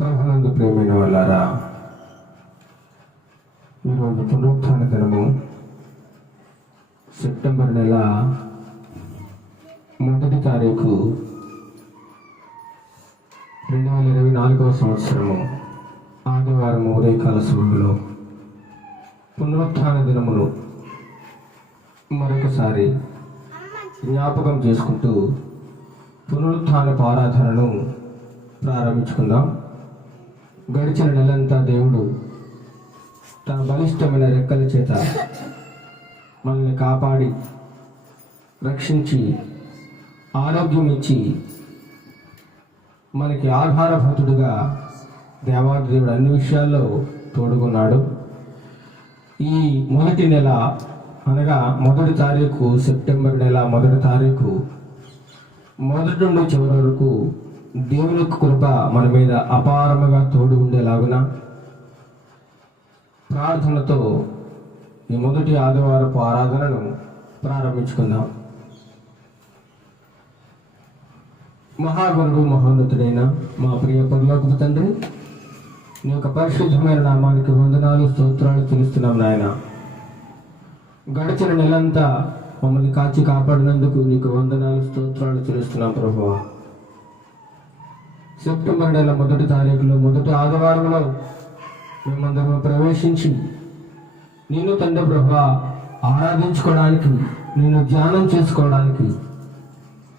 ప్రభునందు ప్రియమైన వాళ్ళారా, ఈరోజు పునరుత్థాన దినము సెప్టెంబర్ నెల 1వ తారీఖు 2024 సంవత్సరము ఆదివారం ఉదయకాల సమయంలో పునరుత్థాన దినమును మరొకసారి జ్ఞాపకం చేసుకుంటూ పునరుత్థానపు ఆరాధనను ప్రారంభించుకుందాం. గడిచిన నెలంతా దేవుడు తన బలిష్టమైన రెక్కల చేత మనల్ని కాపాడి రక్షించి ఆరోగ్యం ఇచ్చి మనకి ఆధారభూతుడుగా దేవాది దేవుడు అన్ని విషయాల్లో తోడుకున్నాడు. ఈ మొదటి నెల అనగా 1వ తారీఖు సెప్టెంబర్ నెల 1వ తారీఖు మొదటి నుండి చివరి వరకు దేవుని కృప మన మీద అపారముగా తోడు ఉండేలాగున ప్రార్థనతో ఈ మొదటి ఆదివారపు ఆరాధనను ప్రారంభించుకుందాం. మహాగురుడు మహోన్నతుడైన మా ప్రియ పరలోకపు తండ్రి, నీ యొక్క పరిశుద్ధమైన నామానికి వందనాలు స్తోత్రాలు చెల్లిస్తున్నాం నాయన. గడిచిన నెలంతా మమ్మల్ని కాచి కాపాడినందుకు నీకు వందనాలు స్తోత్రాలు చెల్లిస్తున్నాం ప్రభువా. సెప్టెంబర్ నెల 1వ తారీఖులో మొదటి ఆదివారంలో మేమందరం ప్రవేశించి నిన్ను తండ్రి ప్రభువా ఆరాధించుకోవడానికి, నిన్ను ధ్యానం చేసుకోవడానికి,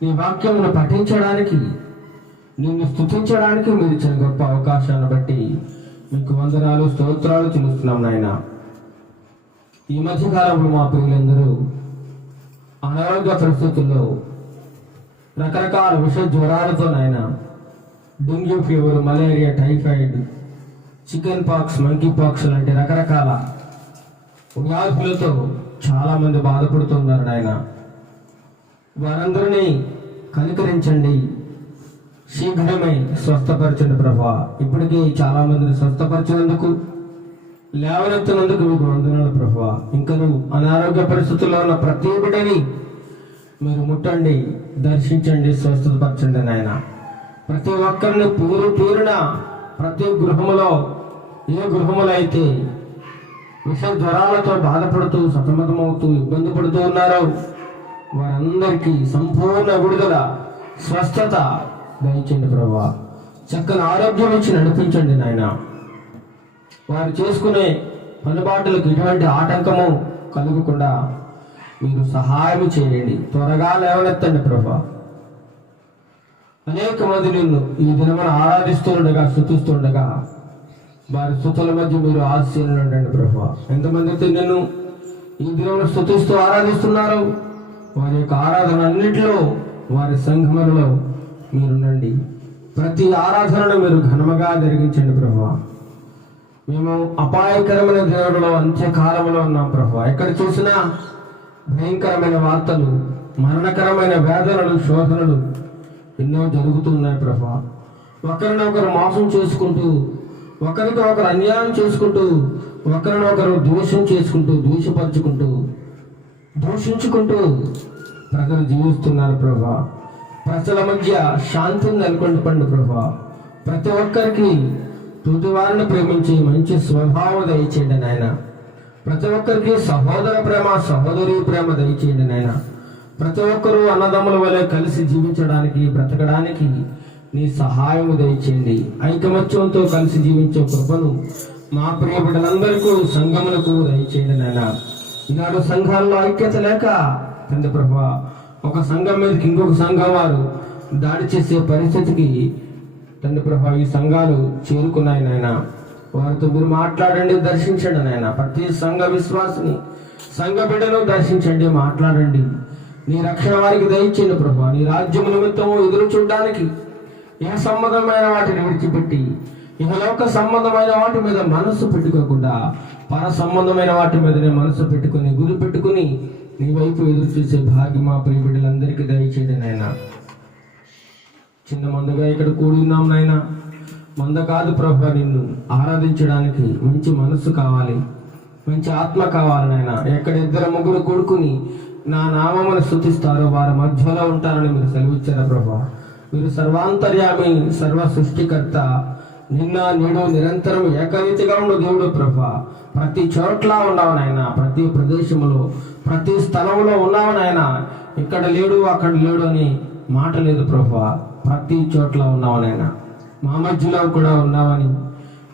నీ వాక్యమును పఠించడానికి, నిన్ను స్తుతించడానికి మీరు ఇచ్చిన గొప్ప అవకాశాన్ని బట్టి మీకు వందనాలు స్తోత్రాలు చెల్లిస్తున్నాం నాయన. ఈ మధ్యకాలంలో మా పిల్లలందరూ అనారోగ్య పరిస్థితుల్లో రకరకాల విష జ్వరాలతో నాయన, dengue fever, malaria, typhoid, chicken pox, monkey pox లాంటి రకరకాల వ్యాధులతో చాలామంది బాధపడుతున్నారు నాయన. వారందరినీ కనికరించండి, శీఘ్రమై స్వస్థపరచండి ప్రభా. ఇప్పటికీ చాలా మందిని స్వస్థపరిచినందుకు, లేవనెత్తినందుకు మీకు వందనాలు ప్రభా. ఇంకను అనారోగ్య పరిస్థితుల్లో ఉన్న ప్రతి బిడ్డని మీరు ముట్టండి, దర్శించండి, స్వస్థపరచండి నాయన. ప్రతి ఒక్కరిని పేరున ప్రతి గృహములో, ఏ గృహములో అయితే విష జ్వరాలతో బాధపడుతూ సతమతమవుతూ ఇబ్బంది పడుతూ ఉన్నారో వారందరికీ సంపూర్ణ విడుదల, స్వస్థత దయచేయండి ప్రభా. చక్కని ఆరోగ్యం ఇచ్చి నడిపించండి నాయన. వారు చేసుకునే పనుబాటులకు ఎటువంటి ఆటంకము కలగకుండా మీరు సహాయం చేయండి. త్వరగా లేవనెత్తండి ప్రభా. అనేక మంది నిన్ను ఈ దినమున ఆరాధిస్తుండగా, స్తుతిస్తుండగా వారి స్తుతుల మధ్య మీరు ఆశీర్వాదం ఉండండి ప్రభా. ఎంతమంది అయితే నిన్ను ఈ దినమున స్తుతిస్తూ ఆరాధిస్తున్నారో వారి యొక్క ఆరాధన అన్నింటిలో, వారి సంఘములలో మీరుండండి. ప్రతి ఆరాధనను మీరు ఘనముగా జరిగించండి ప్రభా. మేము అపాయకరమైన దినములలో, అంత్యకాలంలో ఉన్నాం ప్రభా. ఎక్కడ చూసినా భయంకరమైన వార్తలు, మరణకరమైన వేదనలు, శోధనలు ఎన్నో జరుగుతున్నాయి ప్రభా. ఒకరినొకరు మోసం చేసుకుంటూ, ఒకరికి ఒకరు అన్యాయం చేసుకుంటూ, ఒకరినొకరు ద్వేషం చేసుకుంటూ, ద్వేషపరుచుకుంటూ, దూషించుకుంటూ ప్రజలు జీవిస్తున్నారు ప్రభా. ప్రజల మధ్య శాంతిని నెలకొల్పండి ప్రభా. ప్రతి ఒక్కరికి తోటి వారిని ప్రేమించి మంచి స్వభావం దయచేయండి నాయన. ప్రతి ఒక్కరికి సహోదర ప్రేమ, సహోదరి ప్రేమ దయచేయండి నాయన. ప్రతి ఒక్కరూ అన్నదమ్ముల వలె కలిసి జీవించడానికి, బ్రతకడానికి నీ సహాయము దయచేయండి. ఐకమత్యంతో కలిసి జీవించే కృపను మా ప్రియ బిడ్డలందరికీ, సంఘములకు దయచేయండి నాయన. ఈనాడు సంఘాల్లో ఐక్యత లేక తండ్రి ప్రభా, ఒక సంఘం మీదకి ఇంకొక సంఘం వారు దాడి చేసే పరిస్థితికి తండ్రి ప్రభా ఈ సంఘాలు చేరుకున్నాయి నాయన. వారితో మీరు మాట్లాడండి, దర్శించండి నాయన. ప్రతి సంఘ విశ్వాసిని, సంఘ బిడ్డను దర్శించండి, మాట్లాడండి. నీ రక్షణ వారికి దయచేయండి ప్రభా. నీ రాజ్యము నిమిత్తము ఎదురు చూడడానికి ఏ సంబంధమైన వాటిని విడిచిపెట్టి ఇహలోక సంబంధమైన వాటి మీద మనస్సు పెట్టుకోకుండా పర సంబంధమైన వాటి మీదనే మనసు పెట్టుకుని, గురి పెట్టుకుని నీ వైపు ఎదురు చూసే భాగ్యం మా ప్రియ బిడ్డలందరికీ దయచేయండి నాయన. చిన్న మందుగా ఇక్కడ కూడి ఉన్నాం నాయన. మంద కాదు ప్రభా, నిన్ను ఆరాధించడానికి మంచి మనస్సు కావాలి, మంచి ఆత్మ కావాలి నాయన. ఎక్కడ 2-3 కూడుకుని నా నామమును స్తుతిస్తారో వారి మధ్యలో ఉంటారని మీరు సెలవిచ్చారా ప్రభా. మీరు సర్వాంతర్యామి, సర్వ సృష్టికర్త, నిన్న నేడు నిరంతరం ఏకరీతిగా ఉండు దేవుడు ప్రభా. ప్రతి చోట్ల ఉన్నావు నాయన, ప్రతి ప్రదేశంలో ప్రతి స్థలంలో ఉన్నావు నాయన. ఇక్కడ లేడు అక్కడ లేడు అని మాట లేదు ప్రభా. ప్రతి చోట్ల ఉన్నావు నాయన, మా మధ్యలో కూడా ఉన్నావని,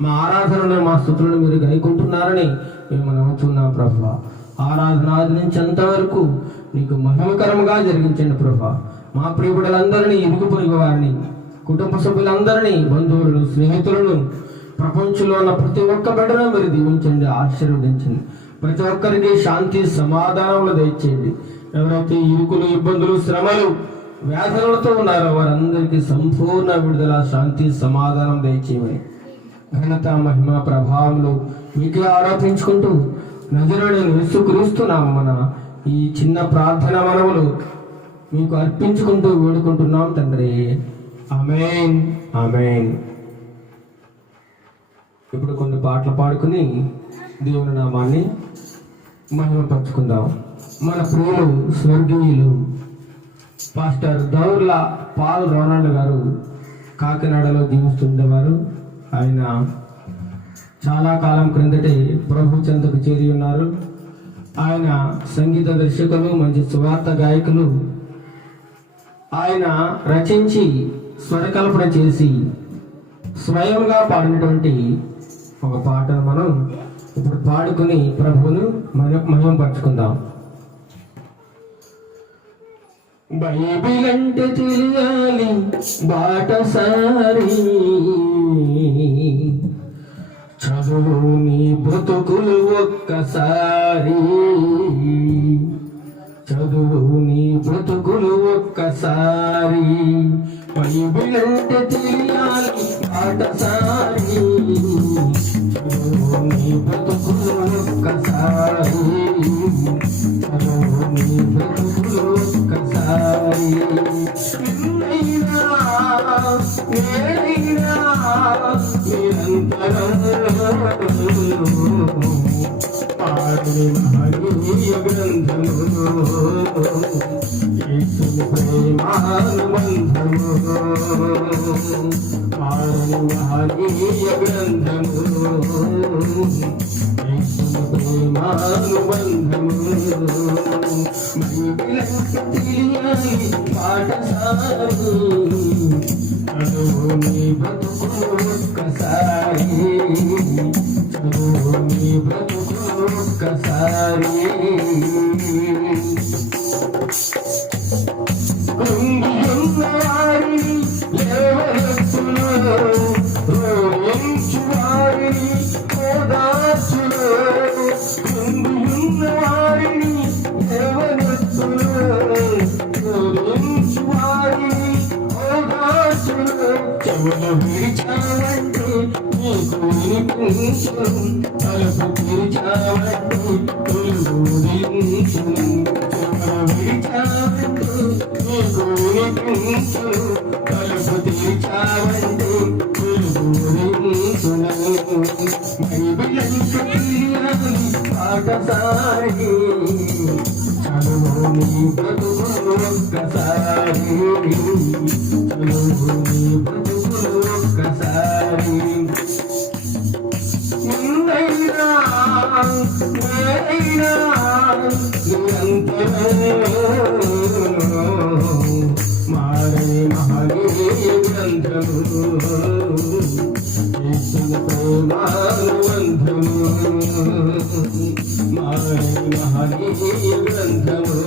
మా ఆరాధనను మా స్తుతులను మీరు గైకుంటున్నారని మేము నమ్ముతున్నాం ప్రభా. ఆరాధన ఆదరించేంత వరకు నీకు మహిమకరంగా జరిగించండి ప్రభా. మా ప్రియబిడ్డలందరినీ, ఇరుగు పొరుగు వారిని, కుటుంబ సభ్యులందరినీ, బంధువులను, స్నేహితులను, ప్రపంచంలో ఉన్న ప్రతి ఒక్క బిడ్డను మీరు దీవించండి, ఆశీర్వదించండి. ప్రతి ఒక్కరికి శాంతి సమాధానములు దయచేయండి. ఎవరైతే ఇరుకులు, ఇబ్బందులు, శ్రమలు, వ్యాధులతో ఉన్నారో వారందరికీ సంపూర్ణ విడుదల, శాంతి సమాధానం దయచేయమని ఘనత మహిమ ప్రభావములు మీకే ఆరోపించుకుంటూ నజరేయుడైన యేసుక్రీస్తు నామమున ఈ చిన్న ప్రార్థన మనవులు మీకు అర్పించుకుంటూ వేడుకుంటున్నాం తండ్రి. ఆమేన్, ఆమేన్. ఇప్పుడు కొన్ని పాటలు పాడుకుని దేవుని నామాన్ని మహిమపరుచుకుందాం. మన ప్రియులు స్వర్గీయులు పాస్టర్ దౌర్ల పాల్ రోనాల్డ్ గారు కాకినాడలో జీవిస్తుండేవారు. ఆయన చాలా కాలం క్రిందటే ప్రభు చెంతకు చేరి ఉన్నారు. ఆయన సంగీత దర్శకులు, మంచి సువార్త గాయకులు. ఆయన రచించి స్వరకల్పన చేసి స్వయంగా పాడినటువంటి ఒక పాటను మనం ఇప్పుడు పాడుకుని ప్రభువును మహిమపరుచుకుందాం. బైబిల్ అంటే తెలియాలి బాటసారి, చదువు నీ బ్రతుకులు ఒక్కసారి, చదువు నీ బ్రతుకులు ఒక్కసారి. బైబిల్ అంటే తెలియాలి బాటసారి, చదువు నీ బ్రతుకులు ఒక్కసారి, చదువు నీ బ్రతుకులు ఒక్కసారి. నిన్నైనా నేనైనా నిరంతరం పాడి మహనీయ గ్రంథము, యేసు ప్రేమానుబంధము, పాడి మహనీయ గ్రంథము, యేసు ప్రేమానుబంధము. బైబిలంటే తెలియాలి పాఠశాలి, చదువు నీ బ్రతుకులు ఒక్కసారి, చదువు నీ బ్రతుకులు ఒక్కసారి. కృంగియున్న వారిని లేవనెత్తును, రోయించు వారిని ఓదార్చును, కృంగియున్న వారిని లేవనెత్తును, రోయించు వారిని ఓదార్చును. చెవులు విరిచావంటే నీకు వినిపించును, తలుపు తెరిచావంటే తొలుగుదించును. చెవులు విరిచావంటే నీకు వినిపించును, తలుపు తెరిచావంటే తొలుగుదించును. బైబిల్ అంటే తెలియాలి పాఠశాలి, చదువు నీ బ్రతుకులు ఒక్కసారి, చదువు నీ బ్రతుకులు ఒక్కసారి. నిన్నైనా నేనైనా నిరంతరం మారే మహనీయ గ్రంథము, యేసు ప్రేమానుబంధము, మారే మహనీయ గ్రంథము,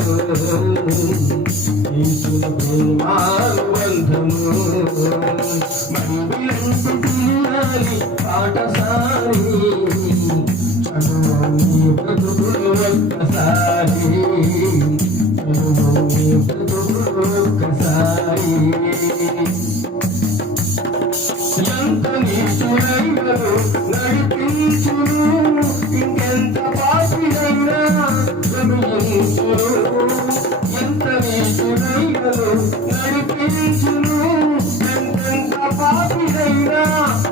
యేసు ప్రేమానుబంధము. బైబిలంటే తెలియాలి పాఠశాలి, చదువు నీ బ్రతుకులు ఒక్కసారి, చదువు నీ బ్రతుకులు ఒక్కసారి. ఎంత నీచుడైనా నడిపించును, ఇంకెంత పాపినైనా క్షమించును, ఎంత నీచుడైనా నడిపించును, ఎంతెంత పాపినైనా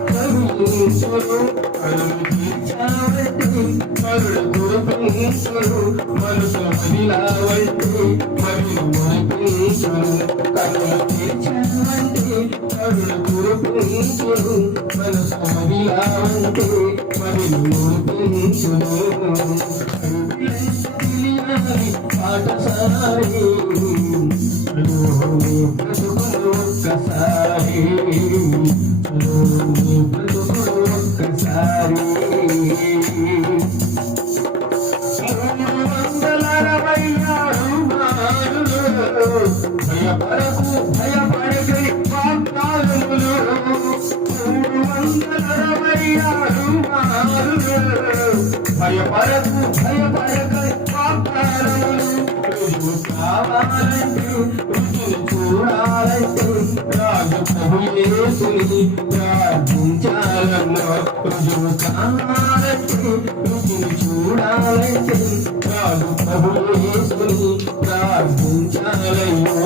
క్షమించును. కరుణ తీర్చావంటే కరుణ కురిపించును, మనసు మదిలావంటే మరియు మురిపించును. కరుణ తీర్చావంటే కరుణ కురిపించును, మురిపించును మనసు మదిలా ఉంటే మదిని మురిపించును తెలియాలి పాఠశాలి బ్రతుకులు ఒక్కసారి బ్రతుకులు ఒక్కసారి 366 మారులు భయపడకై వాగ్దానములు 366 మారులు భయపడకై వాగ్దానములు రుజువు కావాలంటే రుజువు చూడాలంటే రాజు ప్రభు యేసుని ప్రార్థించాలన్నా రుజువు కావాలంటే రుజువు చూడాలంటే రాజు ప్రభు యేసుని ప్రార్థించాలయ్యో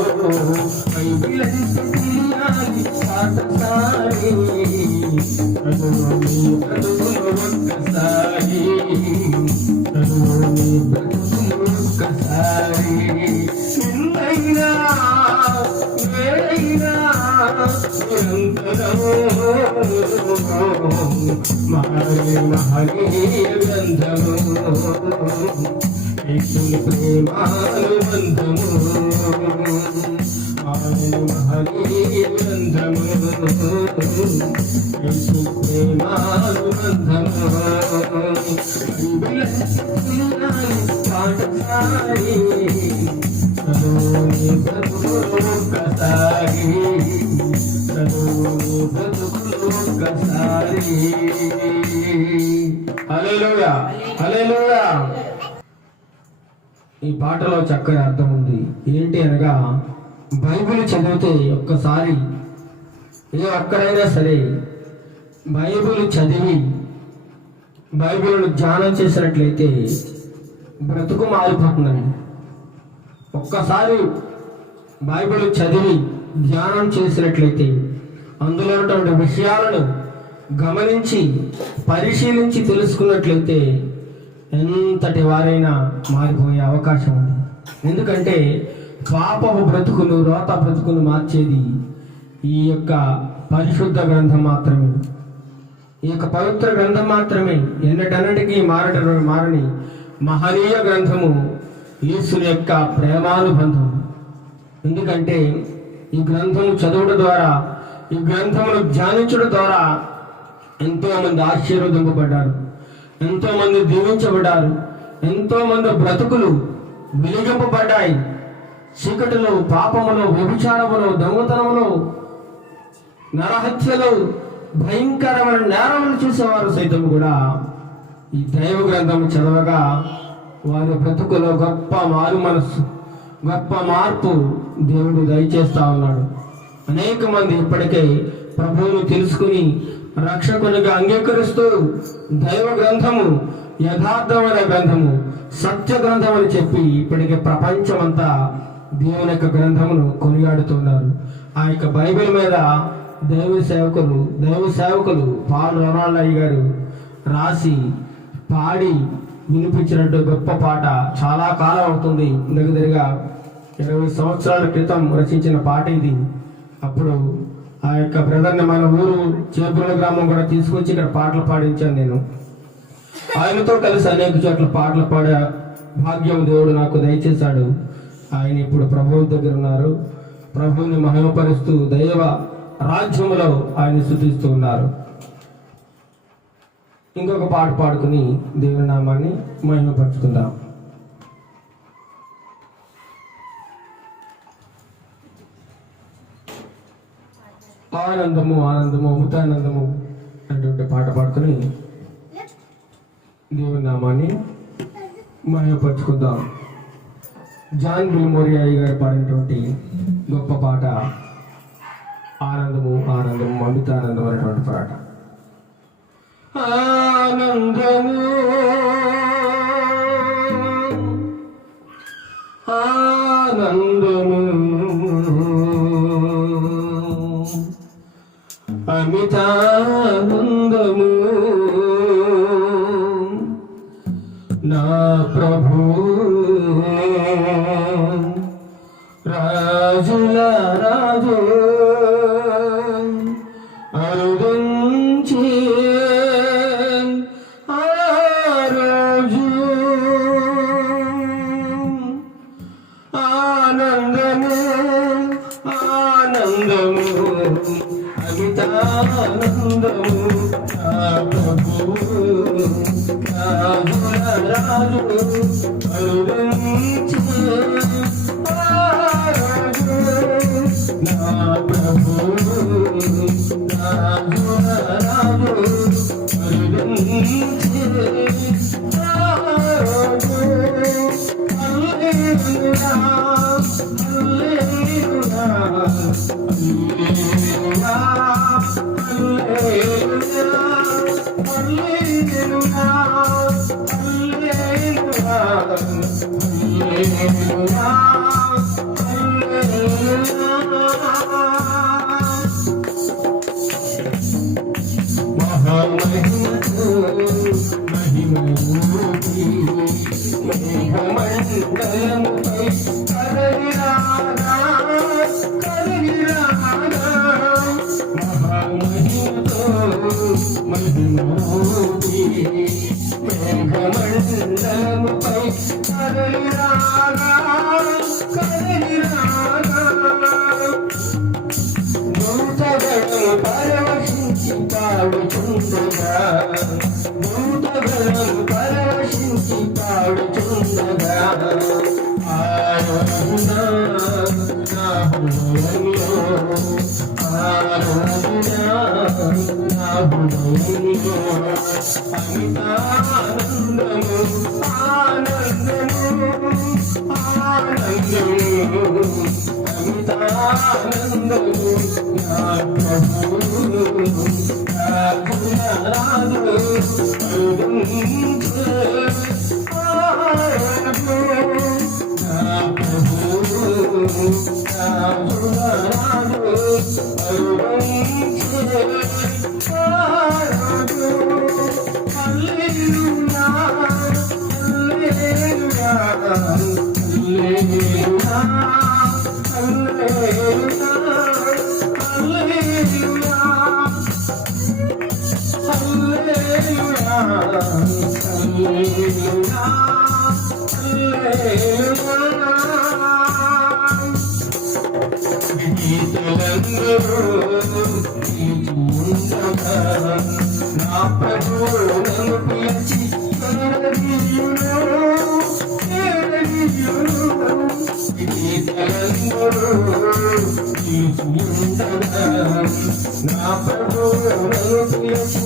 బైబిల్ అంటే తెలియాలి పాఠశాలి బ్రతుకులు ఒక్కసారి ఒక్కసారి నిన్నైనా వేడైనా నిరంతరము మహనీయ గ్రంథము ప్రేమానుబంధము మహనీయ గ్రంథము ప్రేమానుబంధము పాఠశాలి బ్రతుకులు ఒక్కసారి హల్లెలూయా హల్లెలూయా. ఈ పాటలో చక్కని అర్థం ఉంది. ఏంటి అనగా బైబిల్ చదివితే ఒక్కసారి ఏ ఒక్కరైనా సరే బైబిల్ చదివి బైబిల్ను ధ్యానం చేసినట్లయితే బ్రతుకు మారిపోతుందని. ఒక్కసారి బైబిల్ చదివి ధ్యానం చేసినట్లయితే అందులో ఉన్నటువంటి విషయాలను గమనించి పరిశీలించి తెలుసుకున్నట్లయితే ఎంతటి వారైనా మారిపోయే అవకాశం ఉంది. ఎందుకంటే పాపపు బ్రతుకును రోత బ్రతుకును మార్చేది ఈ యొక్క పరిశుద్ధ గ్రంథం మాత్రమే. ఈ యొక్క పవిత్ర గ్రంథం మాత్రమే. ఎన్నటన్నిటికీ మారని మహనీయ గ్రంథము యేసుని యొక్క ప్రేమానుబంధం. ఎందుకంటే ఈ గ్రంథము చదవడం ద్వారా, ఈ గ్రంథమును ధ్యానించడం ద్వారా ఎంతోమంది ఆశీర్వదింపబడ్డారు, ఎంతోమంది దీవించబడ్డారు, ఎంతోమంది బ్రతుకులు వెలిగింపబడ్డాయి. చీకటిలో, పాపములో, వ్యభిచారములో, దొంగతనములో, నరహత్యలో, భయంకరమైన నేరములు చూసేవారు సైతం కూడా ఈ దైవ గ్రంథం చదవగా వారి బ్రతుకులో గొప్ప మారు మనస్సు, గొప్ప మార్పు దేవుడు దయచేస్తా ఉన్నాడు. అనేక మంది ఇప్పటికే ప్రభువును తెలుసుకుని రక్షకునిగా అంగీకరిస్తూ దైవ గ్రంథము యథార్థమైన గ్రంథము, సత్య గ్రంథం అని చెప్పి ఇప్పటికే ప్రపంచమంతా దేవుని యొక్క గ్రంథమును కొనియాడుతున్నారు. ఆ యొక్క బైబిల్ మీద దైవ సేవకులు పాల్ రొనాల్డ్ గారు రాసి పాడి వినిపించినట్టు గొప్ప పాట చాలా కాలం అవుతుంది. దగ్గరగా 20 సంవత్సరాల క్రితం రచించిన పాట ఇది. అప్పుడు ఆ యొక్క బ్రదర్ని మన ఊరు చేపల గ్రామం కూడా తీసుకొచ్చి ఇక్కడ పాటలు పాడించాను నేను. ఆయనతో కలిసి అనేక చోట్ల పాటలు పాడే భాగ్యం దేవుడు నాకు దయచేశాడు. ఆయన ఇప్పుడు ప్రభువు దగ్గర ఉన్నారు. ప్రభువుని మహిమపరుస్తూ దైవ రాజ్యములో ఆయన స్తుతిస్తూ ఉన్నారు. ఇంకొక పాట పాడుకుని దేవుని నామాన్ని మహిమపరుచుకుందాం. ఆనందము ఆనందము అమృతానందము అటువంటి పాట పాడుకుని దేవుని నామాన్ని మహిమపరుచుకుందాం. జాన్ బిల్మోరియాయి గారు పాడినటువంటి గొప్ప పాట ఆనందము ఆనందము అమృతానందం అనేటువంటి పాట. ఆనందము ఆనందము అమితానందము నా ప్రభు రాజుల రాజు అరుదు ఆ రోజు ఆనందము ఆనందము అమితానందము నా ప్రభువు రాజు కరుణించే ఆ రోజు నా ప్రభువు రాజు కరుణించే ఆ రోజు హల్లెలూయా హల్లెలూయా మేఘమండలముపై కదలిరాగా దూతగణం పరవశించి పాడుచుండగా దూతగణం పరవశించి పాడుచుండగా ఆరాధన నా హృదయంలో ఆరాధన నా హృదయంలో అమితానందము ఆనందము ఆనందము అమితానందము నా ప్రభువు నా గుణరాజు కరుణించే ఆ రోజు నా ప్రభువు నా గుణరాజు కరుణించే ఆ రోజు హల్లెలూయా హల్లెలూయా హల్లెలూయా హల్లెలూయా హల్లెలూయా హల్లెలూయా హల్లెలూయా నా ప్రభువు నన్ను పిలిచి నా ప్రభువు నన్ను పిలిచి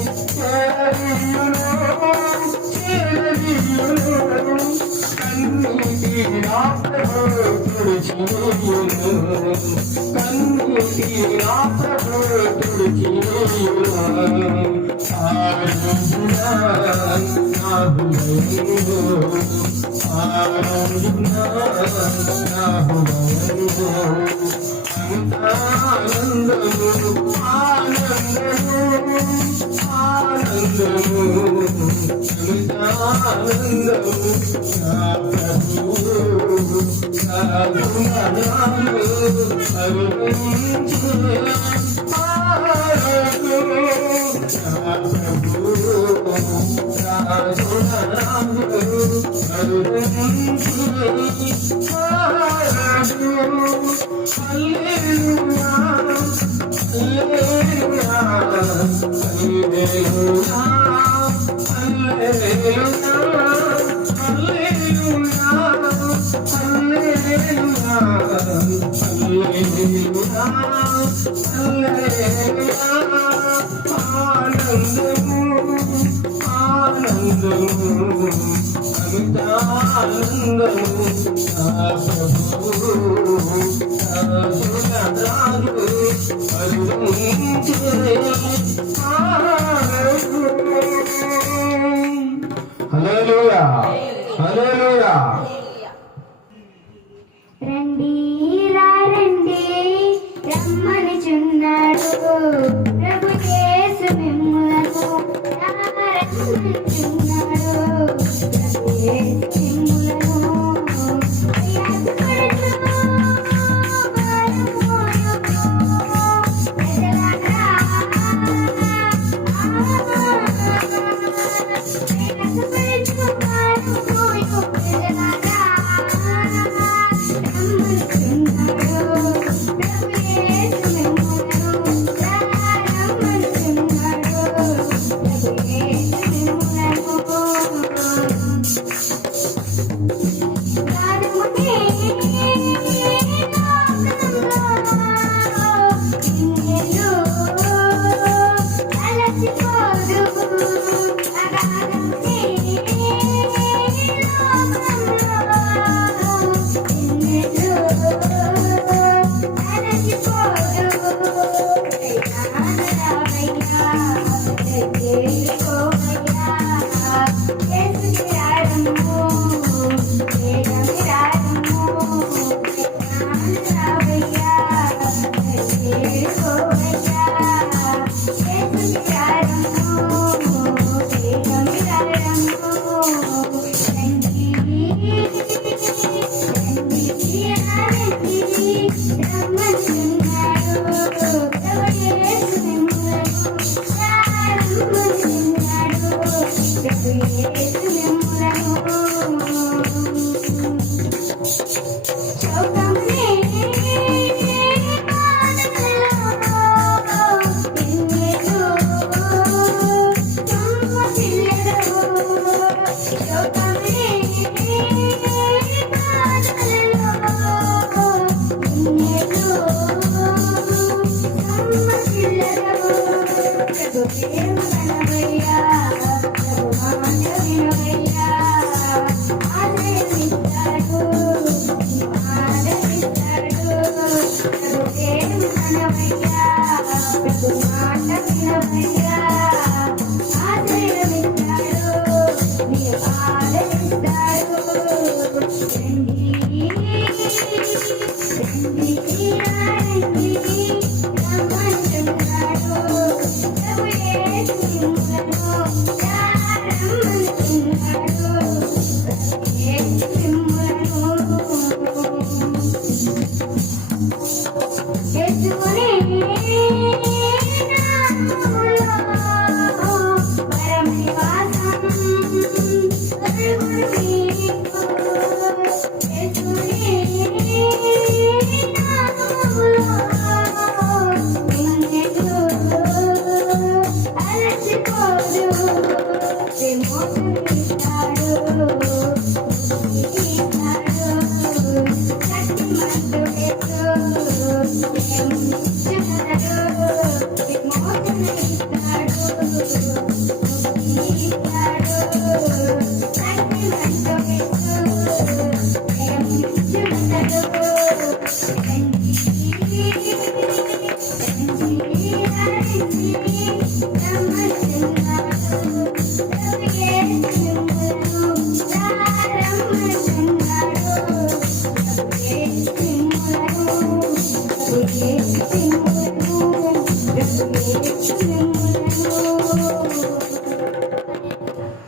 కన్నీటి నా ప్రభువు తుడిచియును కన్నీటి నా ప్రభువు తుడిచియును ఆరాధన నా హృదయంలో ఆరాధన నా హృదయంలో అమితానందము ఆనందము ఆనందము అమితానందము నా ప్రభువు నా గుణరాజు కరుణించే ఆ రోజు నా ప్రభువు నా గుణరాజు కరుణించే ఆ రోజు హల్లెలూయా హల్లెలూయా హల్లెలూయా హల్లెలూయా హల్లెలూయా హల్లెలూయా హల్లెలూయా హల్లెలూయా ఆనందము ఆనందము అమితానందము నా ప్రభువు నా గుణరాజు కరుణించే హల్లెలూయా హల్లెలూయా రండి రండి రమ్మనిచున్నాడు ప్రభు యేసు మిమ్ములను రమ్మనిచున్నాడు ప్రభు యేసు మిమ్ములను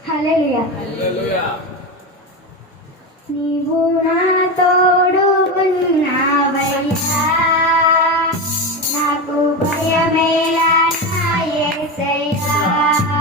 హల్లెలూయా. నీవు నా తోడు ఉన్నావయ్యా, నాకు భయమేలా నా యేసయ్యా.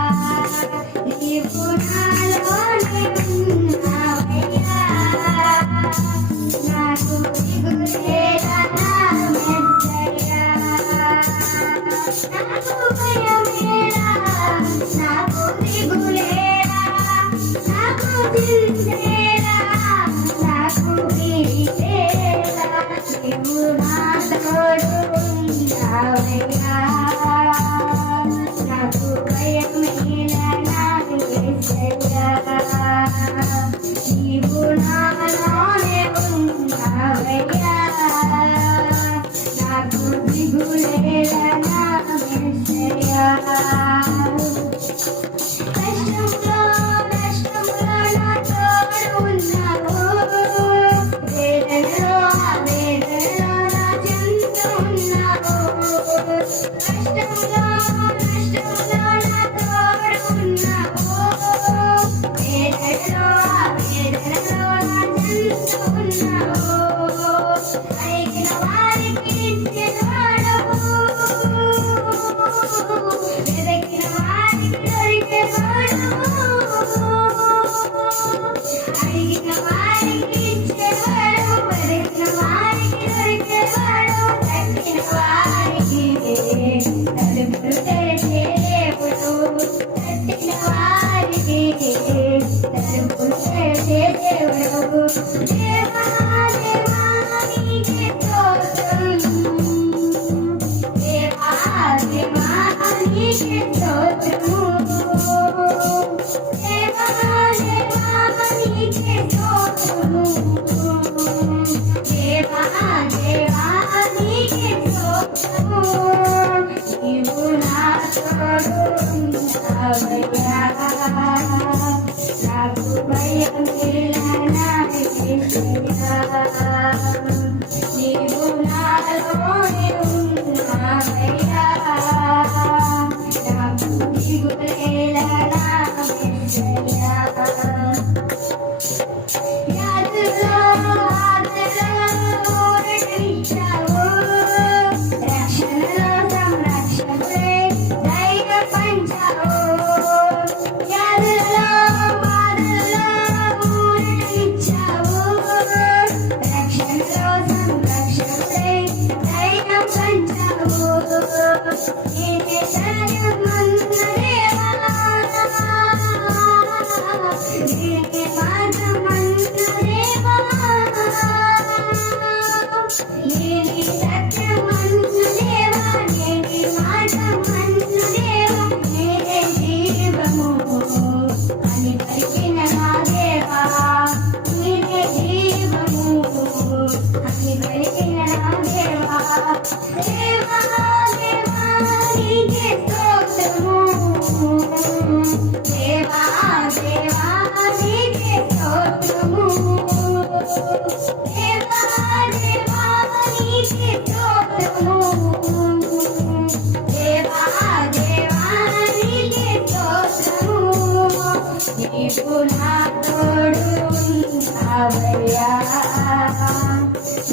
ఉన్నావయ్యా నాకు భయం లేనా నీవు నాలోనే ఉన్నావయ్యా నాకు దిగులేలా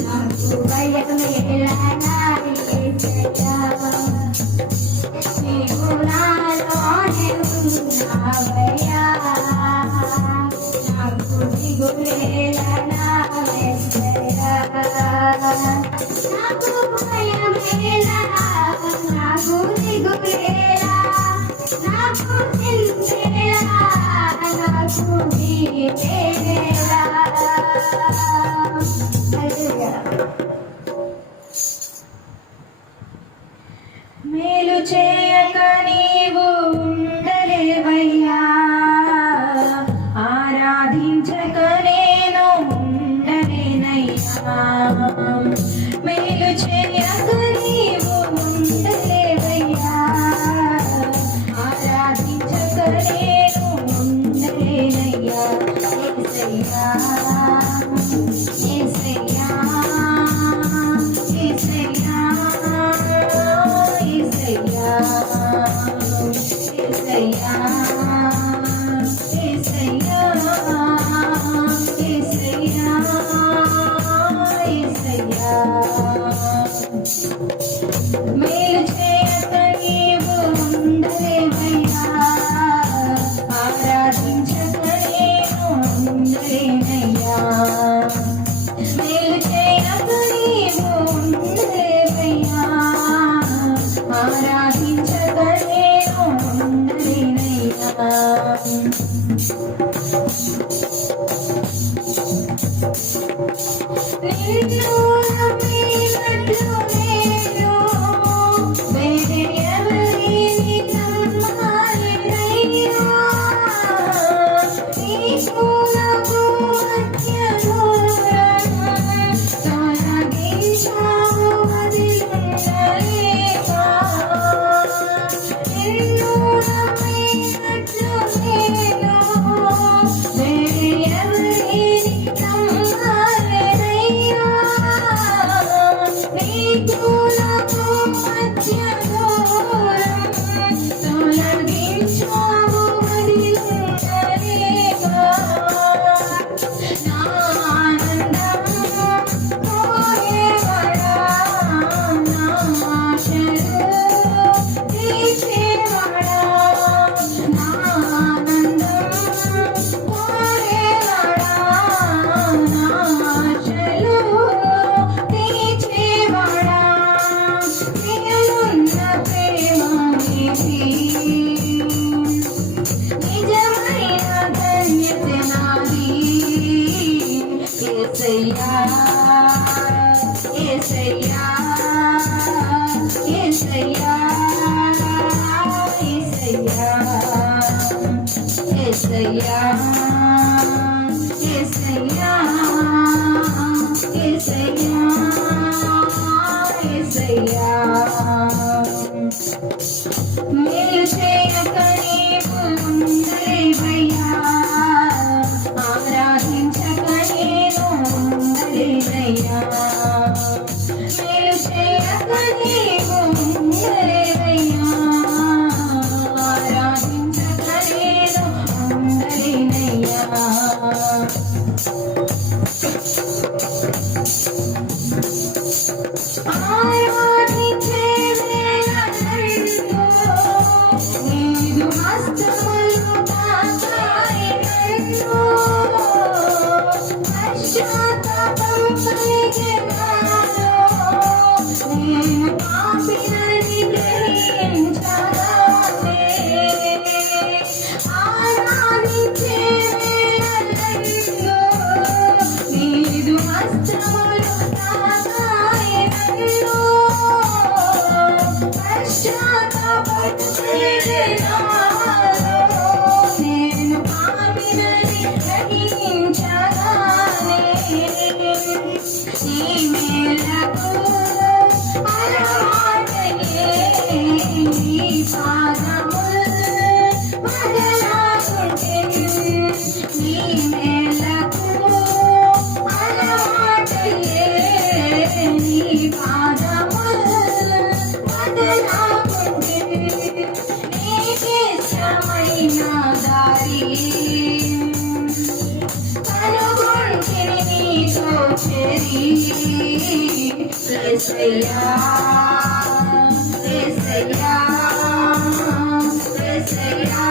నాకు భయం లేనా నీవు నాలోనే ఉన్నావయ్యా నాకు దిగులేలా నాకు భయం లేనా నాకు దిగులేలా నాకు చింతేలా నాకు నీవేలా మేలు చేయక నీవు ఉండలేవయ్యా ఆరాధించక నేను ఉండలేనయ్యా మేలు చేయక నీవు ఉండలేవయ్యా ఆరాధించక నేను ఉండలేనయ్యా యేసయ్యా యేసయ్యా మేలు చేయక నీవు ఉండలేవయ్యా ఆరాధించక నేను ఉండలేనయ్యా మేలు చేయక నీవు ఉండలేవయ్యా ఆరాధించక నేను ఉండలేనయ్యా నిన్ను నమ్మినట్లు నేను వేరే ఎవరిని నమ్మాలినయ్యా నీకు నాకు మధ్య దూరం తొలగించావు వదిలేయలేవా నిన్ను నమ్మినట్లు నేను వేరే ఎవరిని నమ్మాలినయ్యా నీకు నాకు మధ్య దూరం తొలగించావు వదిలేయలేవా నా ఆనందం పోయేవాడా నా ఆశలు తీర్చేవాడా నా ఆనందం పోయేవాడా నా ఆశలు తీర్చేవాడా నీవున్న ప్రేమ నీది నిజమైన ధన్యత నాది యేసయ్యా యేసయ్యా యేసయ్యా యేసయ్యా యేసయ్యా యేసయ్యా యేసయ్యా యేసయ్యా మేలు చేయక నీవు హస్తములు తాకాయి నన్ను పశ్చాత్తాపం కలిగి నాలో నేను పాపినని గ్రహించగానే ఆరాధించే వేళలందు నీదు హస్తములు తాకాయి నన్ను పశ్చాత్తాపం కలిగి నాలో నేను పాపినని గ్రహించగానే నీ మేలకు అలవాటయ్యే నీ పాదములు మొదలాగుంటే నీ మేలకు అలవాటయ్యే నీ పాదములు మొదలాగుంటే నీకిష్టమైన దారి కనుగొంటిని నీతో చేరి యేసయ్యా యేసయ్యా యేసయ్యా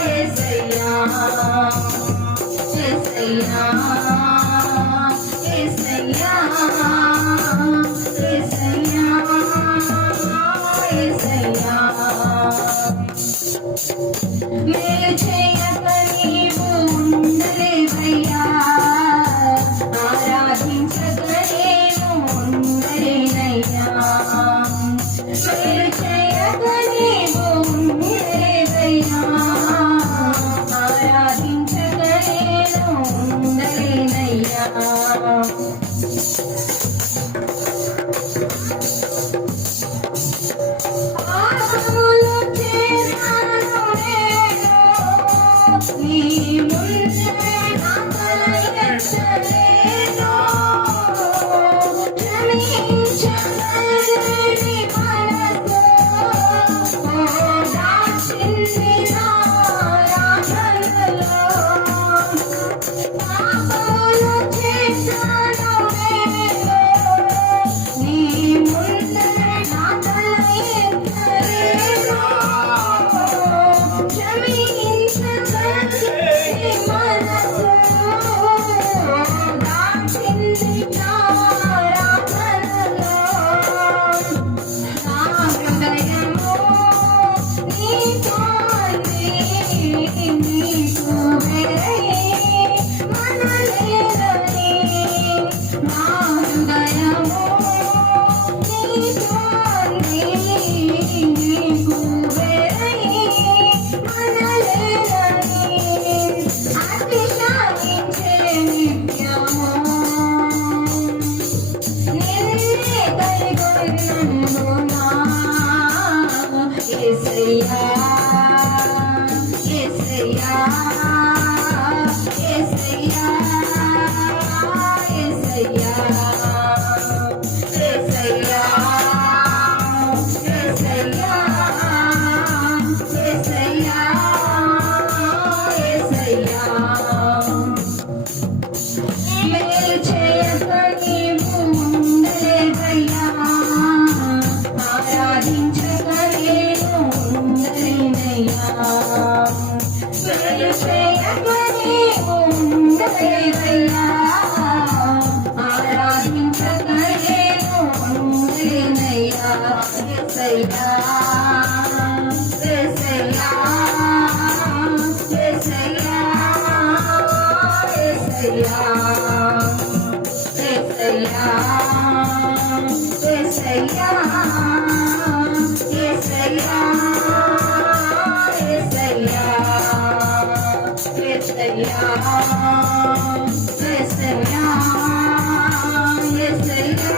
యేసయ్యా యేసయ్యా యేసయ్యా యేసయ్యా యేసయ్యా మేలు చేయక నీవు ఉండలేవయ్యా ఆరాధించక నేను ఉండలేనయ్యా మేలు చేయక నీవు ఉండలేవయ్యా ఆరాధించక నేను ఉండలేనయ్యా పాపములు చేశాను నేను నీ ముందే నా తల ఎత్తలేను క్షమించగలని మనసు దాచింది నా రాధనలో పాపములు చేశాను నేను నీ ముందే నా తల ఎత్తలేను క్షమించగలని మనసు దాచింది నా రాధనలో నా హృదయము నీతో నీకు వేరై మనలేదని నా హృదయము నీతో నీకు వేరై మనలేదని అతిశయించే నిత్యము నిన్నే కైగొన్నందునా యేసయ్యా యేసయ్యా యేసయ్యా యేసయ్యా యేసయ్యా యేసయ్యా యేసయ్యా యేసయ్యా మేలు చేయక నీవు ఉండలేవయ్యా ఆరాధించక నేను ఉండలేనయ్యా మేలు చేయక నీవు ఉండలేవయ్యా ఆరాధించక నేను ఉండలేనయ్యా యేసయ్యా యేసయ్యా యేసయ్యా యేసయ్యా యేసయ్యా యేసయ్యా యేసయ్యా యేసయ్యా యేసయ్యా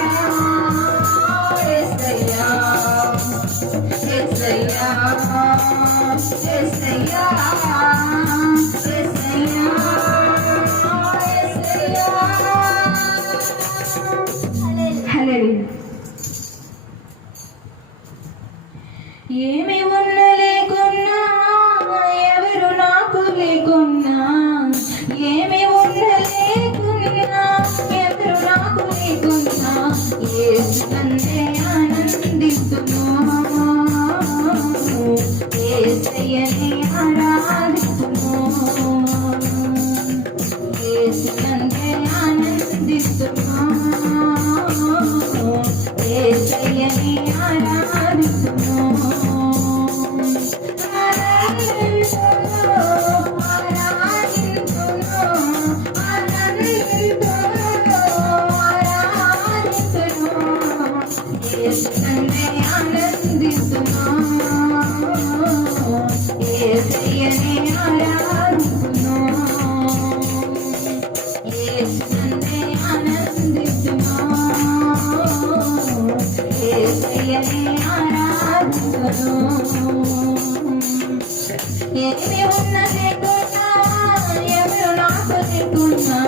యేసయ్యా యేసయ్యా యేసయ్యా యేసయ్యా ఏమి ఉన్న లేకున్నా ఎవరు నాకు లేకున్నా ఏమి ఉన్న లేకున్నా ఎవరు నాకు లేకున్నా యేసు నందే ఆనందిస్తున్నా యేసయ్యని ఆరాధిస్తును యేసునందే ఆనందిస్తును యేసయ్యని ఆరాధిస్తును ఏమి ఉన్న లేకున్నా ఎవరు నాకు లేకున్నా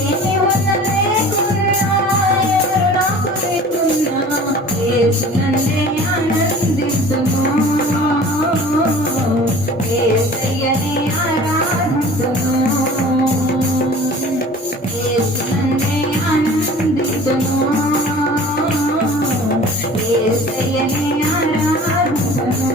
ఏమి ఉన్న లేకున్నా ఎవరు నాకు లేకున్నా యేసునందే ఆనందిస్తును యేసయ్యని ఆరాధిస్తును యేసునందే ఆనందిస్తును యేసయ్యని ఆరాధిస్తును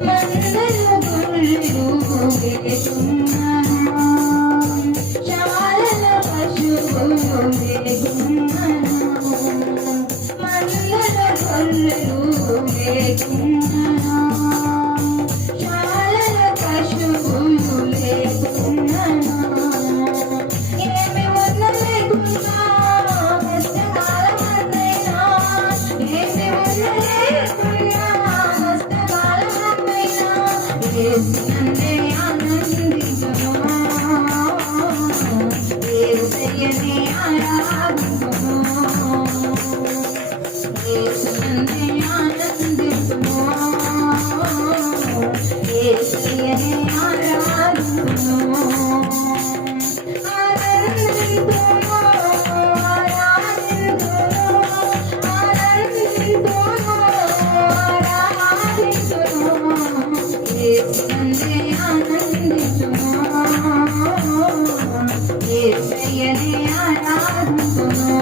మందలు గొర్రెలు వేగున్నాను చాలల పశువులు వేగున్నాను మందల గొర్రెలు వేగున్నాను చాలల పశువులు వేగున్నాను ఏమి ఉన్న లేకున్నా కష్టకాలమందైనా ఏమి ఉన్న లేకున్నా యేసునందే ఆనందించును యేసయ్యని ఆరాధించును యేసునందే ఆనందించును యేసయ్యని ఆరాధించును ఆనందించును యేసునందే ఆనందించును యేసయ్యని ఆరాధించును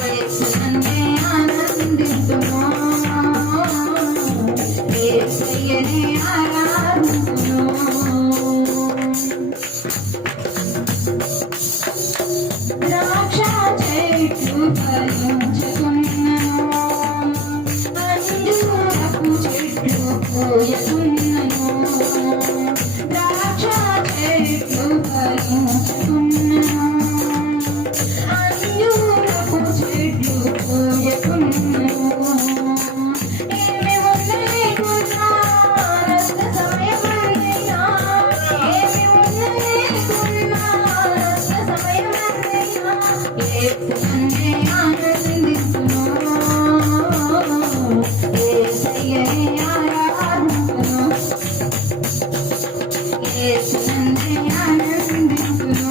యేసునందే ఆనందించును యేసయ్యని ఆరాధించును ద్రాక్ష చెట్లు ఫలించుకున్నను అంజూరపు చెట్లు పూయకున్నను ద్రాక్ష చెట్లు ఫలించుకున్నను అంజూరపు చెట్లు పూయకున్నను ఏమి ఉన్న లేకున్నా నష్ట సమయమందైనా ఏమి ఉన్న లేకున్నా నష్ట సమయమందైనా యేసునందే ఆనందిస్తును యేసయ్యని ఆరాధించును యేసునందే ఆనందిస్తును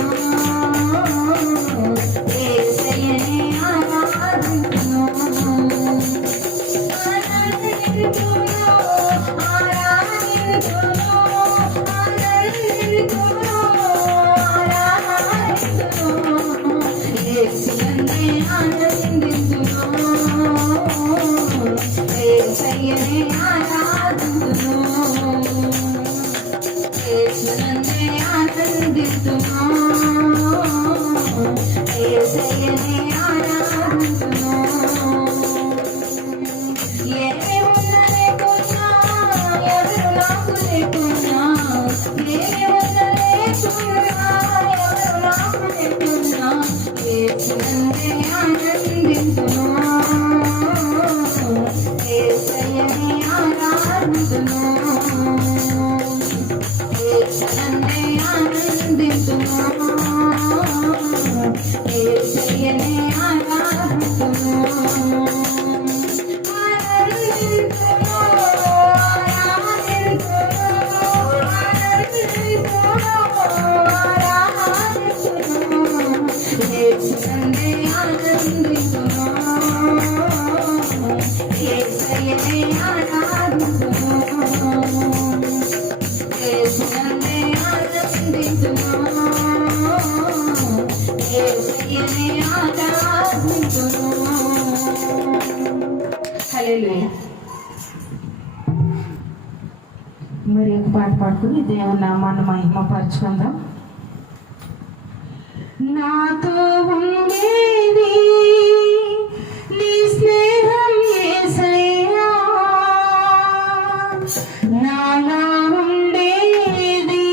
యేసయ్యని ఆరాధించును ఆనందించును ఆరాధించును ఆనందించును ఆరాధించును యేసునందే ఆనందించును యేసయ్యని ఆరాధించును యేసునందే ఆనందించును యేసయ్యని ఆరాధించును ఏమి ఉన్న లేకున్నా ఎవరు నాకు లేకున్నా ఏమి ఉన్న లేకున్నా ఎవరు నాకు లేకున్నా యేసునందే ఆనందించును యేసయ్యని ఆరాధించును యేసునందే ఆనందించును యేసయ్యని ఆరాధించును ఆనందించును ఆరాధించును ఆరాధించును యేసునందే ఆనందించును యేసయ్యని ఆరాధించును యేసునందే ఆనందించును యేసయ్యని ఆరాధించును హల్లెలూయా. మరి ఒక పాట పాడుకుని దేవుని నామాన్ని మహిమపరచుకుందాం. నాతో ఉండేది నీ స్నేహం యేసయ్యా, నాలో ఉండేది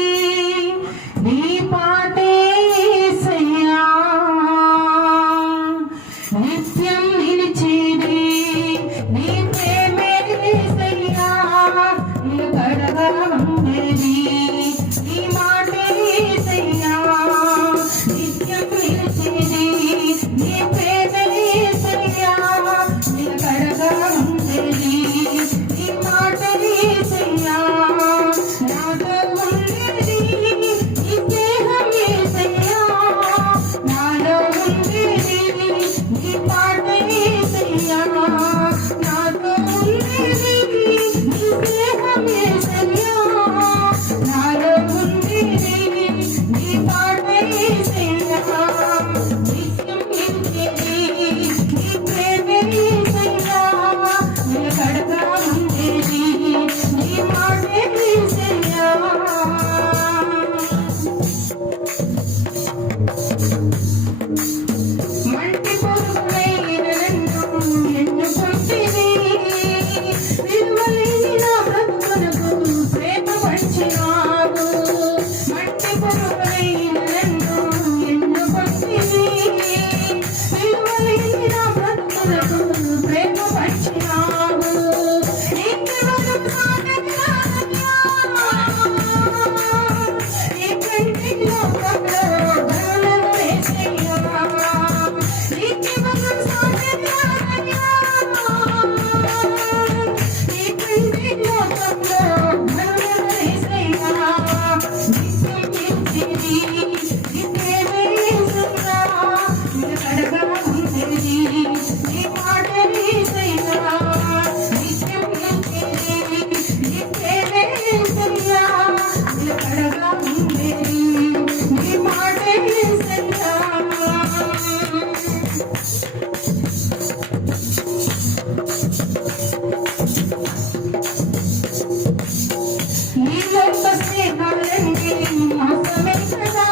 నీ పాటే యేసయ్యా, నిత్యం నిలిచేది నీ ప్రేమే యేసయ్యా, నిలకడగా ఉండేది నీ మాటే యేసయ్యా, నిత్యం నిలిచేది నీ ప్రేమే యేసయ్యా, నిలకడగా ఉండేది నీ మాటే యేసయ్యా, నాతో ఉండేది నీ స్నేహం యేసయ్యా, నాలో ఉండేది నీ పాటే యేసయ్యా, నాతో ఉండేది నీ స్నేహం యేసయ్యా, నాలో ఉండేది నీ పాటే యేసయ్యా, నిత్యం నిలిచేది నీ ప్రేమే యేసయ్యా, నిలకడగా ఉండేది నీ మాటే యేసయ్యా. మంటి పొరుగులైన నన్ను ఎన్నుకొంటివి, విలువలేని నా బ్రతుకునకు ప్రేమ పంచినావు. మంటి పొరుగులైన నన్ను ఎన్నుకొంటివి, విలువలేని నా బ్రతుకునకు ప్రేమ పంచినావు. నీకెవరు సాటెగానయ్యా, నీ కంటి లోకంలో ధనలను యేసయ్యా, నీకెవరు సాటెగానయ్యా, నీ కంటి లోకంలో ధనలను యేసయ్యా, నిత్యం నిలిచేది నీ ప్రేమే యేసయ్యా, నిలకడగా ఉండేది నీ మాటే యేసయ్యా, నిత్యం నిలిచేది నీ ప్రేమే యేసయ్యా, నిలకడగా ఉండేది నీ మాటే యేసయ్యా. నీ లోక స్నేహాలన్నీ మోసమే కదా,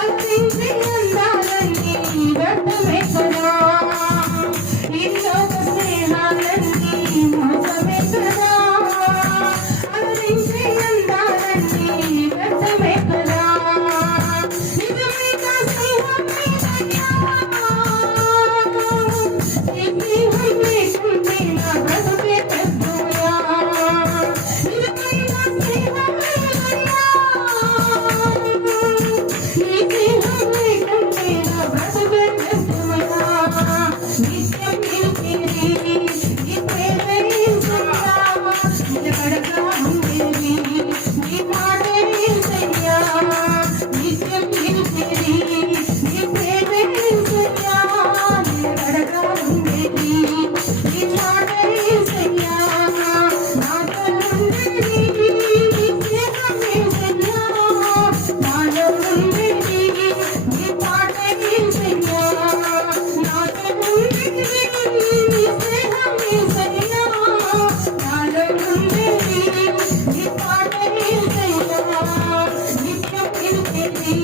అందించే అందాలన్నీ వ్యర్థమే కదా, నీ లోక స్నేహాలన్నీ మోసమే కదా, అందించే అందాలన్నీ వ్యర్థమే కదా, నిజమైన స్నేహం నీదయ్యా, నీ స్నేహం లేకుంటే నా బ్రతుకే పెద్దోయా, నిజమైన స్నేహం నీదయ్యా, నీ స్నేహం లేకుంటే నా బ్రతుకే పెద్దోయా, నిత్యం నిలిచేది నీ ప్రేమే యేసయ్యా, నిలకడగా ఉండేది నీ మాటే యేసయ్యా, నిత్యం నిలిచేది నీ ప్రేమే యేసయ్యా, నిలకడగా ఉండేది నీ మాటే యేసయ్యా, నాతో ఉండేది నీ స్నేహం యేసయ్యా, నాలో ఉండేది నీ పాటే యేసయ్యా, నాతో ఉండేది నీ స్నేహం యేసయ్యా, నాలో ఉండేది నీ పాటే యేసయ్యా, నిత్యం నిలిచేది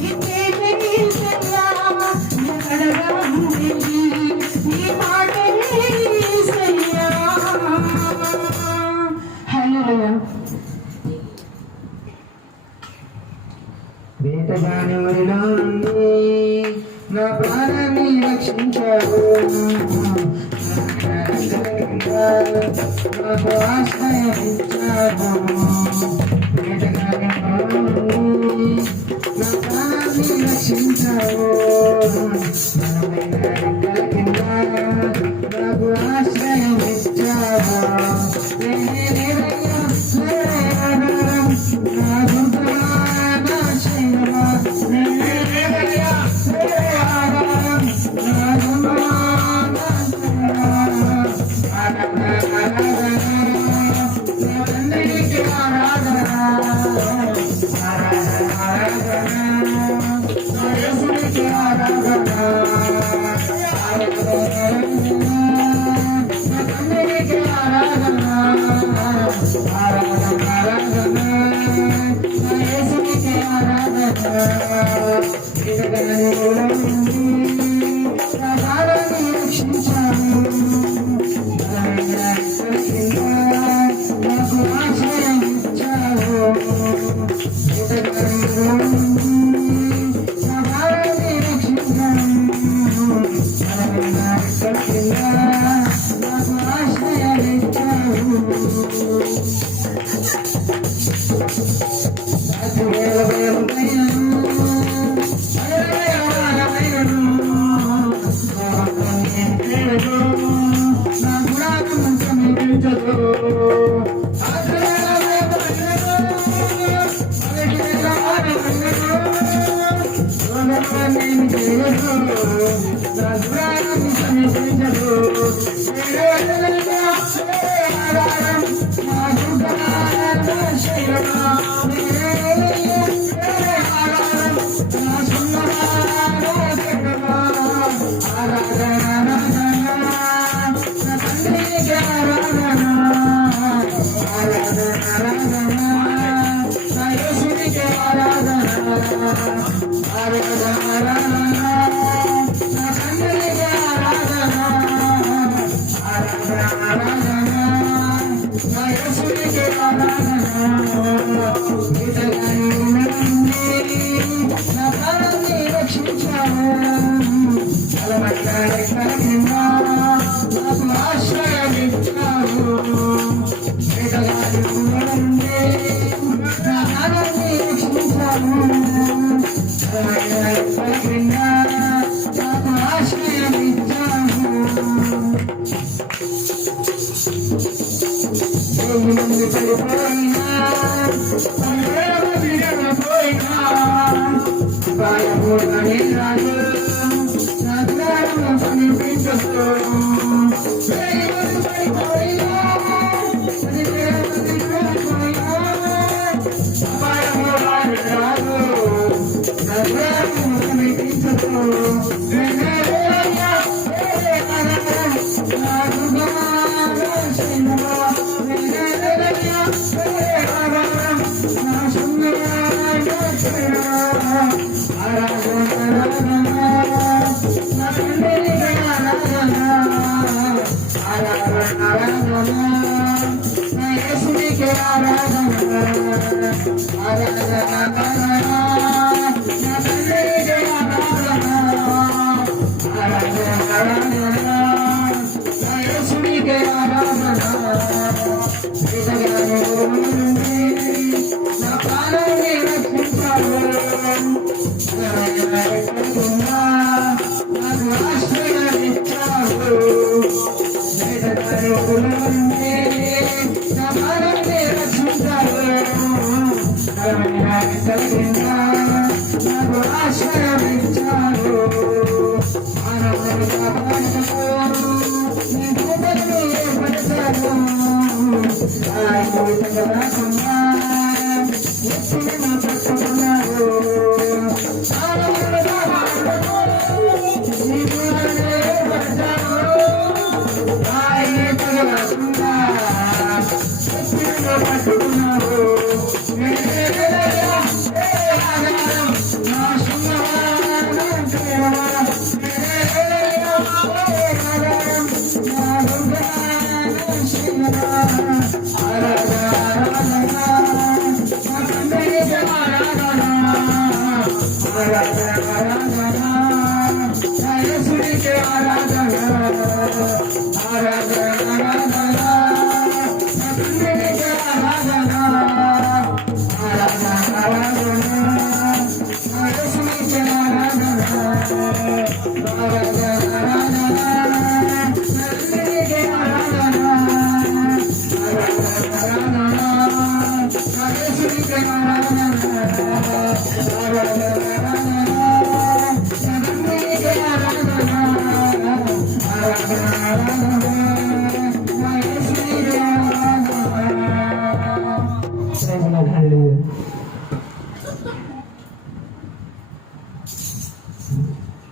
నీ ప్రేమే యేసయ్యా, నిలకడగా ఉండేది నీ మాటే యేసయ్యా. హల్లెలూయా. వేటగాని వరిలో నుండి నా ప్రాణాన్ని రక్షించావు, నాకు ఆశ్రయం ఇచ్చావు. వేటగాని వరిలో నుండి నా ప్రాణాన్ని రక్షించావు, బలమైన రెక్కల కింద నాకు ఆశ్రయం ఇచ్చావు. నేనే నీవయ్యా, నేనే ఆధారం, నా దుర్గమా, నా శైలమా, నేనే నీవయ్యా, నేనే ఆధారం, నా దుర్గమా, నా శైలమా. ఆరాధన, ఆరాధన, నా తండ్రికి ఆరాధన, ఆరాధన, ఆరాధన, నా యేసునికి ఆరాధన. కింద నాకు ఆశ్రయాలిచ్చావు రాత్రి వేళ భయమైనను నా గుణాలను సమీపించదు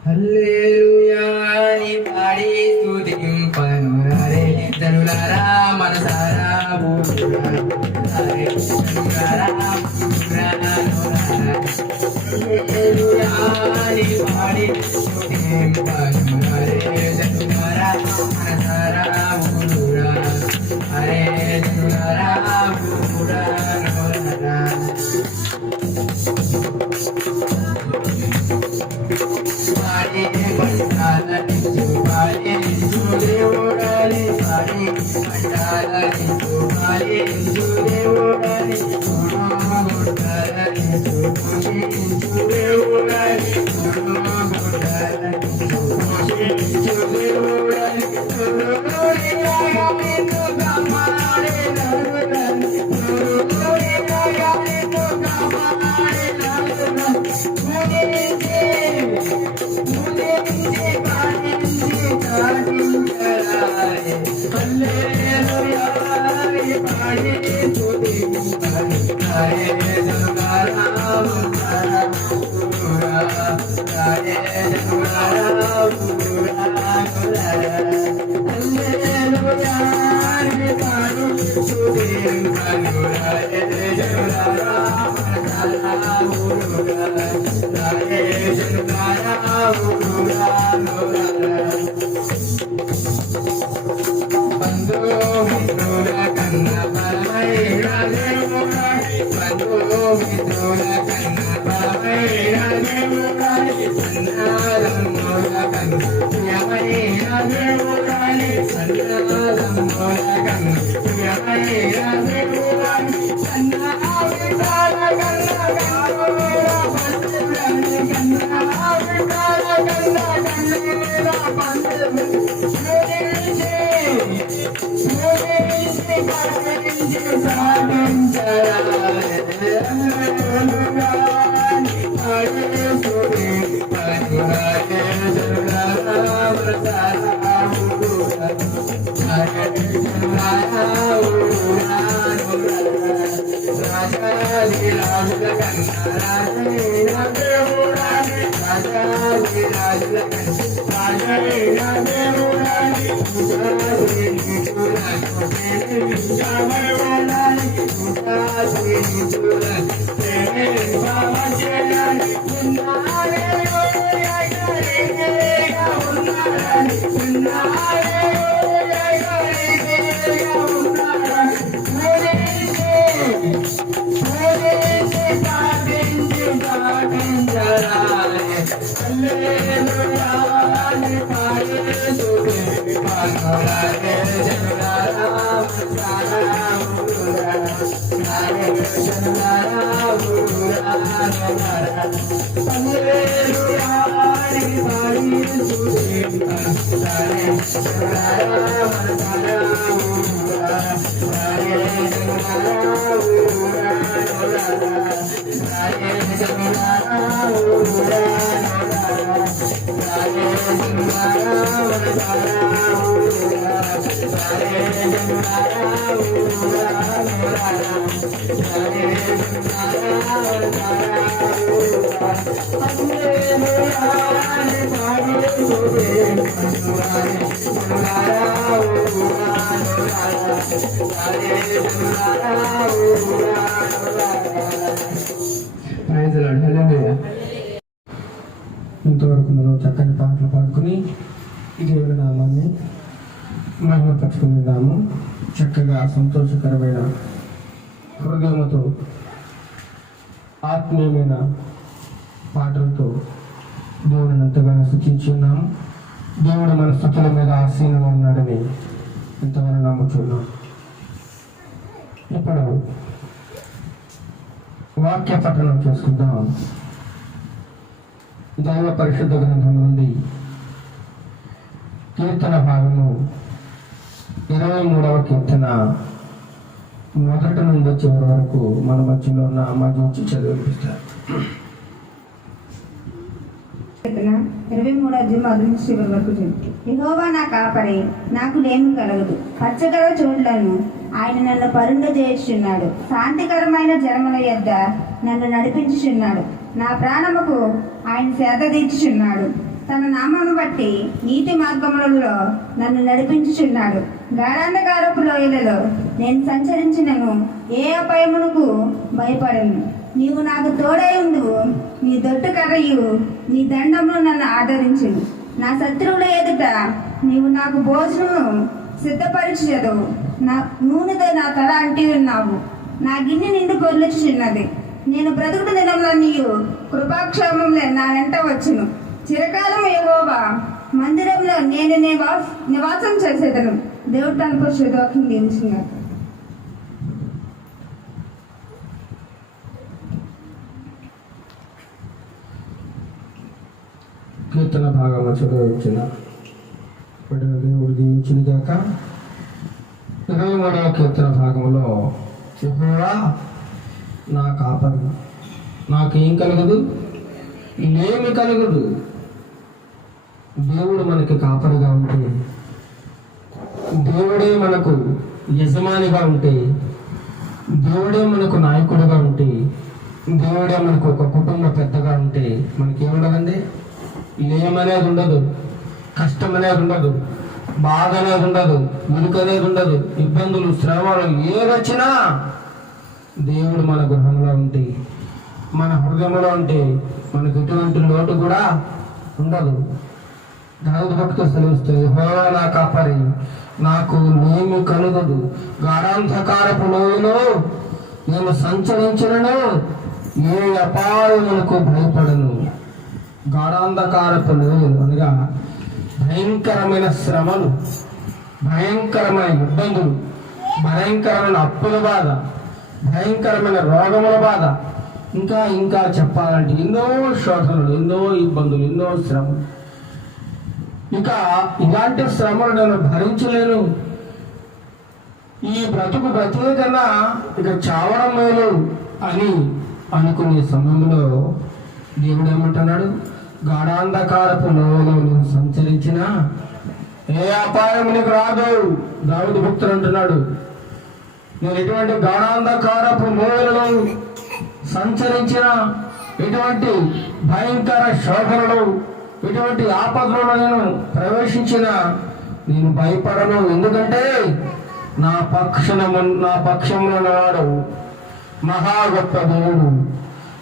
హల్లెలూయా అని పాడి స్తుతింపనురారే జనులారా మనసారా బోలురారే జనులారా హల్లెలూయా అని పాడి స్తుతింపనురారే జనులారా మనసారా బోలురా అరే జనులారా బోలురా Bye. ఇంతవరకు మనం చక్కని పాటలు పాడుకుని దేవుని నామాన్ని మహిమపరుచుకున్నాము. చక్కగా సంతోషకరమైన హృదయంతో ఆత్మీయమైన పాటలతో దేవుడిని ఎంతగానో స్తుతించి ఉన్నాము. దేవుడు మన స్తుతుల మీద ఆసీనంగా ఉన్నాడని ఎంతగానో నమ్ముచున్నాం. ఇప్పుడు వాక్య పఠనం చేసుకుందాం. దైవ పరిశుద్ధ గ్రంథం నుండి కీర్తన భాగము 23వ కీర్తన మొదటి నుండి చివరి వరకు మన మధ్యలో ఉన్న అమ్మాయి చదివిస్తారు. 23వ అధ్యాయం చివరి వరకు చెప్తుంది. యెహోవా నా కాపరి, నాకు లేమి కలగదు. పచ్చగల చోట్లను ఆయన నన్ను పరుండజేయుచున్నాడు. శాంతికరమైన జలముల యొద్ద నన్ను నడిపించుచున్నాడు. నా ప్రాణముకు ఆయన సేద తీర్చుచున్నాడు. తన నామమును బట్టి నీతి మార్గములలో నన్ను నడిపించుచున్నాడు. గాఢాంధకారపు లోయలలో నేను సంచరించినను ఏ అపాయమునకు భయపడను. నీవు నాకు తోడై ఉండువు. నీ దొట్టు కర్రయు నీ దండమును నన్ను ఆదరించును. నా శత్రువుల ఎదుట నీవు నాకు భోజనము సిద్ధపరిచెదవు. నా నూనెతో నా తల అంటి ఉన్నావు. నా గిన్నె నిండు పొర్లుచున్నది. నేను బ్రతుకుడు దినంలో నీవు కృపాక్షేమంలో నా వెంట వచ్చును. చిరకాలం యెహోవా మందిరంలో నేను నివాసం చేసేదను. దేవుడు తన పరిశుద్ధవాక్యం దీవించున్నాడు. కీర్తన భాగంలో చదవించిన పడిన దేవుడు దీవించిన గాక. 23వ కీర్తన భాగంలో యెహోవా నా కాపరి, నాకేం కలగదు, లేమి కలగదు. దేవుడు మనకి కాపరిగా ఉంటే, దేవుడే మనకు యజమానిగా ఉంటే, దేవుడే మనకు నాయకుడిగా ఉంటే, దేవుడే మనకు ఒక కుటుంబ పెద్దగా ఉంటే మనకేముండదండి? లేమనేది ఉండదు, కష్టం అనేది ఉండదు, బాధ అనేది ఉండదు, మునుకు అనేది ఉండదు, ఇబ్బందులు శ్రమలు ఏదొచ్చినా దేవుడు మన గృహంలో ఉంటే, మన హృదయంలో ఉంటే మనకు ఎటువంటి లోటు కూడా ఉండదు. దావీదు భక్తుడు సెలవిస్తుంది, యెహోవా నా కాపరి, నాకు నేమి కలుగదు. గాఢాంధకారపు లోయలో నేను సంచరించినను ఏ అపాయములకు భయపడను. గాఢాంధకారపు లోయలు అనగా భయంకరమైన శ్రమలు, భయంకరమైన ఇబ్బందులు, భయంకరమైన అప్పుల బాధ, భయంకరమైన రోగముల బాధ, ఇంకా ఇంకా చెప్పాలంటే ఎన్నో శోధనలు, ఎన్నో ఇబ్బందులు, ఎన్నో శ్రమలు. ఇక ఇలాంటి శ్రమలు నేను భరించలేను, ఈ బ్రతుకు బ్రతుకు కన్నా ఇక చావడం మేలు అని అనుకునే సమయంలో దేవుడు ఏమంటున్నాడు? గాఢాంధకారపు లోయలో నేను సంచరించిన ఏ అపాయం నీకు రాదు. దావీదు భక్తుడు అంటున్నాడు, నేను ఎటువంటి గాఢాంధకారపు లోయలలో సంచరించిన, ఎటువంటి భయంకర శోధనలు, ఎటువంటి ఆపదలలో నేను ప్రవేశించిన నేను భయపడను. ఎందుకంటే నా పక్షంలో వాడు మహా గొప్ప దేవుడు,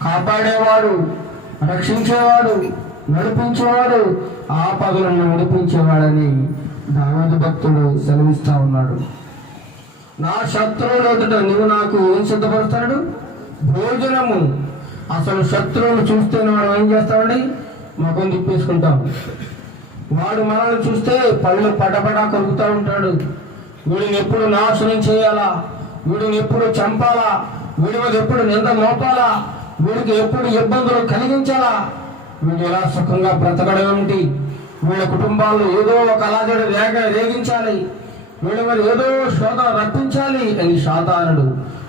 కాపాడేవాడు, రక్షించేవాడు, నడిపించేవాడు, ఆపదలను నడిపించేవాడని దావీదు భక్తుడు సెలవిస్తా ఉన్నాడు. నా శత్రువులు ఎదుట నువ్వు నాకు ఏం సిద్ధపరుస్తాడు? భోజనము. అసలు శత్రువులు చూస్తే మనం ఏం చేస్తామండి? ముఖం తిప్పేసుకుంటాం. వాడు మనల్ని చూస్తే పళ్ళు పటపట కొరుకుతూ ఉంటాడు. వీడిని ఎప్పుడు నాశనం చేయాలా, వీడిని ఎప్పుడు చంపాలా, వీడి మీద ఎప్పుడు నింద మోపాలా, వీడికి ఎప్పుడు ఇబ్బందులు కలిగించాలా, వీడు ఎలా సుఖంగా బ్రతకడం ఏమిటి, వీళ్ళ కుటుంబాల్లో ఏదో ఒక అలాజడి రేగించాలి, వీడి మీద ఏదో శోధన రప్పించాలి అని సాతానుడు,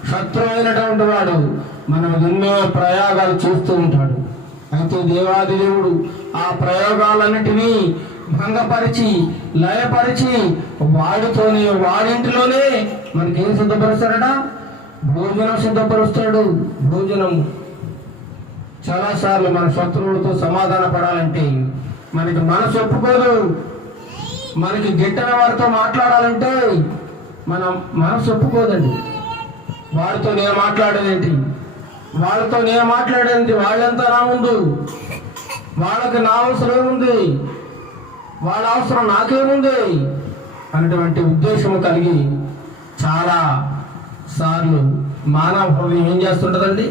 శత్రువు అయినటువంటి వాడు మనం ఎన్నో ప్రయోగాలు చేస్తూ ఉంటాడు. అయితే దేవాది దేవుడు ఆ ప్రయోగాలన్నిటినీ భంగపరిచి లయపరిచి వాడింటిలోనే మనకేం సిద్ధపరుస్తాడట? భోజనం సిద్ధపరుస్తాడు. భోజనం. చాలాసార్లు మన శత్రువులతో సమాధాన పడాలంటే మనకి మనసు ఒప్పుకోదు. మనకి గిట్టని వారితో మాట్లాడాలంటే మన మనసు ఒప్పుకోదండి. వారితో నేను మాట్లాడేదేంటి, వాళ్ళతో నేను మాట్లాడేది, వాళ్ళంతా నా ముందు, వాళ్ళకి నా అవసరం ఏముంది, వాళ్ళ అవసరం నాకేముంది అనేటువంటి ఉద్దేశం కలిగి చాలా సార్లు మానవ హృదయం ఏం చేస్తుంటదండి?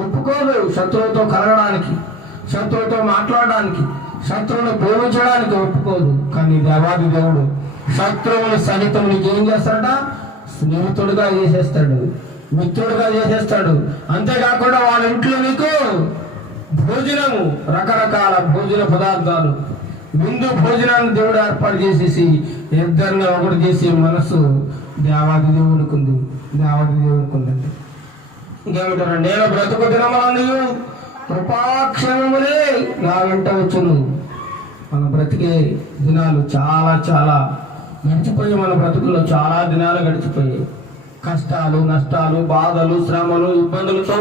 ఒప్పుకోదు శత్రువుతో కలగడానికి, శత్రువుతో మాట్లాడడానికి, శత్రువును ప్రేమించడానికి ఒప్పుకోదు. కానీ దేవాది దేవుడు శత్రువుని సహితం నీకు ఏం చేస్తాడట? స్నేహితుడుగా చేసేస్తాడు, మిత్రుడుగా చేసేస్తాడు. అంతేకాకుండా వాళ్ళ ఇంట్లో నీకు భోజనము, రకరకాల భోజన పదార్థాలు, విందు భోజనాన్ని దేవుడు ఏర్పాటు చేసేసి ఇద్దరిని ఒకటి చేసే మనసు దేవాది దేవునికి ఉంది. దేవాది దేవునికి ఉందండి. ఇంకేమంటారు? నేను బ్రతుకు దినములన్నీ కృపాక్షేమములే నా వెంట వచ్చును. మన బ్రతికే దినాలు చాలా చాలా గడిచిపోయి, మన బ్రతుకుల్లో చాలా దినాలు గడిచిపోయాయి. కష్టాలు, నష్టాలు, బాధలు, శ్రమలు, ఇబ్బందులతో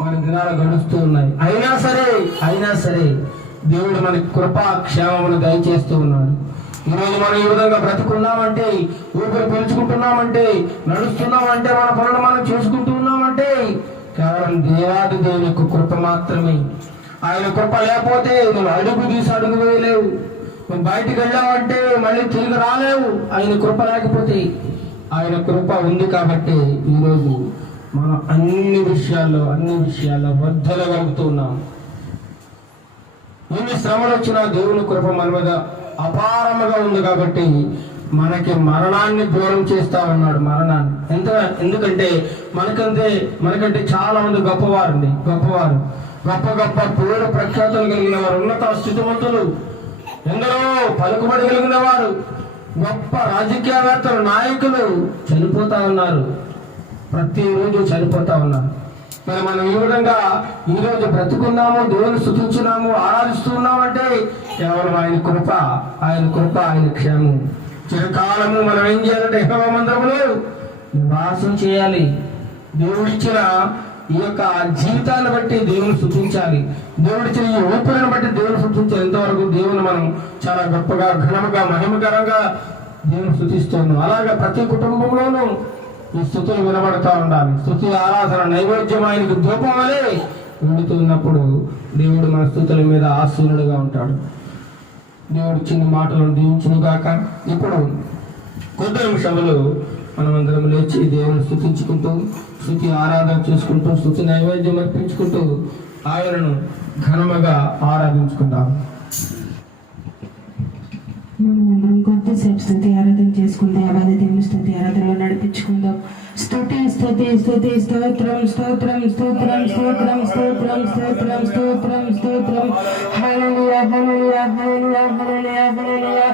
మన దినాలు గడుస్తూ ఉన్నాయి. అయినా సరే దేవుడు మనకి కృపా క్షేమమును దయచేస్తూ ఉన్నాడు. ఈరోజు మనం ఈ విధంగా బ్రతుకున్నామంటే, ఊపిరి పీల్చుకుంటున్నామంటే, నడుస్తున్నామంటే, మన పనులు మనం చేసుకుంటూ ఉన్నామంటే కేవలం దేవాది దేవుని యొక్క కృప మాత్రమే. ఆయన కృప లేకపోతే నువ్వు అడుగు తీసి అడుగు వేయలేవు. నువ్వు బయటికి వెళ్ళావంటే మళ్ళీ తిరిగి రాలేవు. ఆయన కృప లేకపోతే. ఆయన కృప ఉంది కాబట్టి ఈరోజు మనం అన్ని విషయాల్లో వర్ధలగలుగుతూ ఉన్నాం. ఎన్ని శ్రమలు వచ్చినా దేవుని కృప మన మీద అపారముగా ఉంది కాబట్టి మనకి మరణాన్ని దూరం చేస్తా ఉన్నాడు. మరణాన్ని ఎందుకంటే మనకంటే చాలా మంది గొప్పవారు, గొప్ప పేరు ప్రఖ్యాతులు కలిగిన వారు, ఉన్నత స్థితిమంతులు, ఎందరో పలుకుబడి కలిగిన వారు, గొప్ప రాజకీయవేత్తలు, నాయకులు చనిపోతా ఉన్నారు. ప్రతిరోజు చనిపోతా ఉన్నారు. మరి మనం ఈ విధంగా ఈరోజు బ్రతుకున్నాము, దేవుని స్తుతించున్నాము, ఆరాధిస్తున్నామంటే కేవలం ఆయన కృప, ఆయన క్షేమం. చిరకాలము మనం ఏం చేయాలంటే యెహోవా మందిరములో నివాసం చేయాలి. దేవుడిచ్చిన ఈ యొక్క జీవితాన్ని బట్టి దేవుని స్తుతించాలి. దేవుడిచ్చిన ఈ ఊపిరిని బట్టి దేవుని స్తుతించాలి. ఎంతవరకు దేవుని మనం చాలా గొప్పగా, ఘనముగా, మహిమకరంగా దేవుని స్తుతిస్తున్నాం. అలాగే ప్రతి కుటుంబంలోనూ ఈ స్తుతులు వినబడతా ఉండాలి. స్తుతి, ఆరాధన, నైవేద్యం ఆయనకు ధూపం వలె ఉండుతున్నప్పుడు దేవుడు మన స్తుతుల మీద ఆసీనుడుగా ఉంటాడు. దేవుడు చిన్న మాటలను దీవించును గాక. ఇప్పుడు కొద్ది నిమిషములు మనమందరం లేచి దేవుని స్తుతించుకుంటూ, స్తుతి ఆరాధన చేసుకుంటూ, స్తుతి నైవేద్యం అర్పించుకుంటూ ఆయనను ఘనముగా ఆరాధించుకుందాం. మనం కొద్దిసేపు స్తుతి ఆరాధన చేసుకుందాం. అలాగే దేవుని స్తుతి ఆరాధనలో నడిపించుకుందాం. స్తుతి స్తుతి స్తుతి స్తోత్రం స్తోత్రం స్తోత్రం స్తోత్రం స్తోత్రం స్తోత్రం స్తోత్రం స్తోత్రం హల్లెలూయా హల్లెలూయా హల్లెలూయా హల్లెలూయా హల్లెలూయా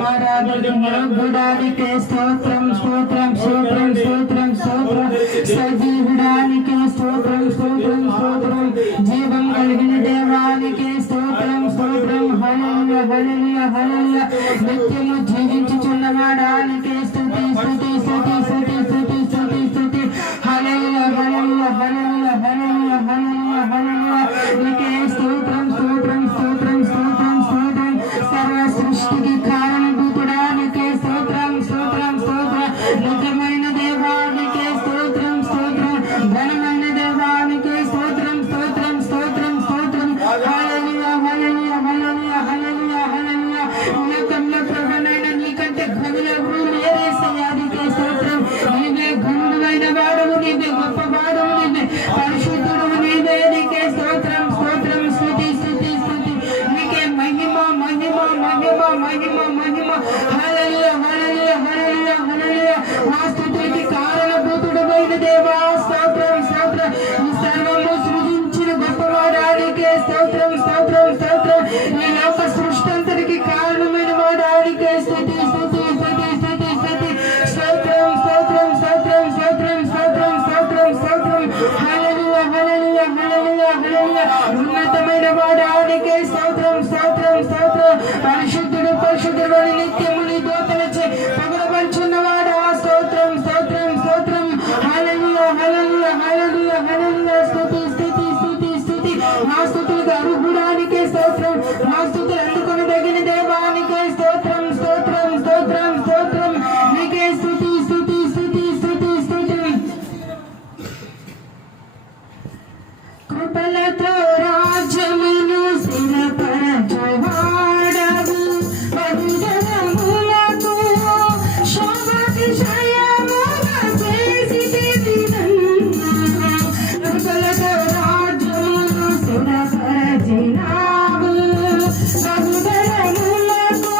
మారాధకుడానికే స్తోత్రం స్తోత్రం స్తోత్రం స్తోత్రం స్తోత్రం సజీవుడానికే స్తోత్రం స్తోత్రం స్తోత్రం జీవం కలిగిన దేవానికే స్తోత్రం స్తోత్రం హల్లెలూయా హల్లెలూయా హల్లెలూయా నిత్యము జీవించుచున్నవాడానికే స్తుతి స్తుతి స్తుతి స్తుతి స్తుతి స్తుతి స్తుతి హల్లెలూయా హల్లెలూయా హల్లెలూయా హల్లెలూయా హల్లెలూయా హల్లెలూయా నీకే స్తోత్రం స్తోత్రం స్తోత్రం స్తోత్రం స్తోత్రం సర్వ సృష్టికి కారణభూతుడానికే స్తోత్రం స్తోత్రం స్తోత్రం నిజమైన దేవానికే స్తోత్రం స్తోత్రం ఘనమైన దేవానికే స్తోత్రం స్తోత్రం స్తోత్రం స్తోత్రం హల్లెలూయా హల్లెలూయా హల్లెలూయా హల్లెలూయా హల్లెలూయా లోకంలో ప్రభువైన నీకంటే ఘనులెవరూ లేరేసయ్యా నీకే స్తోత్రం. నీవే ఘనుడైన వాడవు, నీవే గొప్ప వాడవు, నీవే పరిశుద్ధుడు, నీవే నీకే స్తోత్రం స్తోత్రం స్తుతి స్తుతి స్తుతి నీకే మహిమ మహిమ మహిమ మహిమ మహిమ హల్లెలూయా హల్లెలూయా హల్లెలూయా హల్లెలూయా మా స్తుతికి కారణభూతుడైన దేవా స్తోత్రం స్తోత్రం ఈ సర్వము సృజించిన గొప్పవాడానికే స్తోత్రం స్తోత్రం స్తోత్రం ఈ లోక సృష్టి అంతటికి కారణమైన వాడానికే స్తుతి స్తుతి స్తుతి స్తుతి స్తుతి స్తోత్రం స్తోత్రం స్తోత్రం స్తోత్రం స్తోత్రం స్తోత్రం స్తోత్రం హల్లెలూయా హల్లెలూయా హల్లెలూయా హల్లెలూయా ఉన్నతమైన వాడానికే స్తోత్రం స్తోత్రం స్తోత్రం పరిశుద్ధుడు పరిశుద్ధుడు అని నిత్యము నీ దూతలచే పొగడబడుచున్నవాడా స్తోత్రం స్తోత్రం స్తోత్రం హల్లెలూయా హల్లెలూయా హల్లెలూయా హల్లెలూయా స్తుతి స్తుతి స్తుతి స్తుతి మా స్తుతులకు అర్హుడానికే స్తోత్రం మా స్తుతులు అందుకొనదగిన దేవానికే స్తోత్రం స్తోత్రం స్తోత్రం స్తోత్రం నీకే స్తుతి స్తుతి స్తుతి స్తుతి స్తుతి కృపలతో రాజ్యమును స్థిరపరచువాడవు బహుజనములకు శోభాతిశయముగా చేసితివి నన్ను. కృపలతో రాజ్యమును స్థిరపరచినావు బహుజనములకు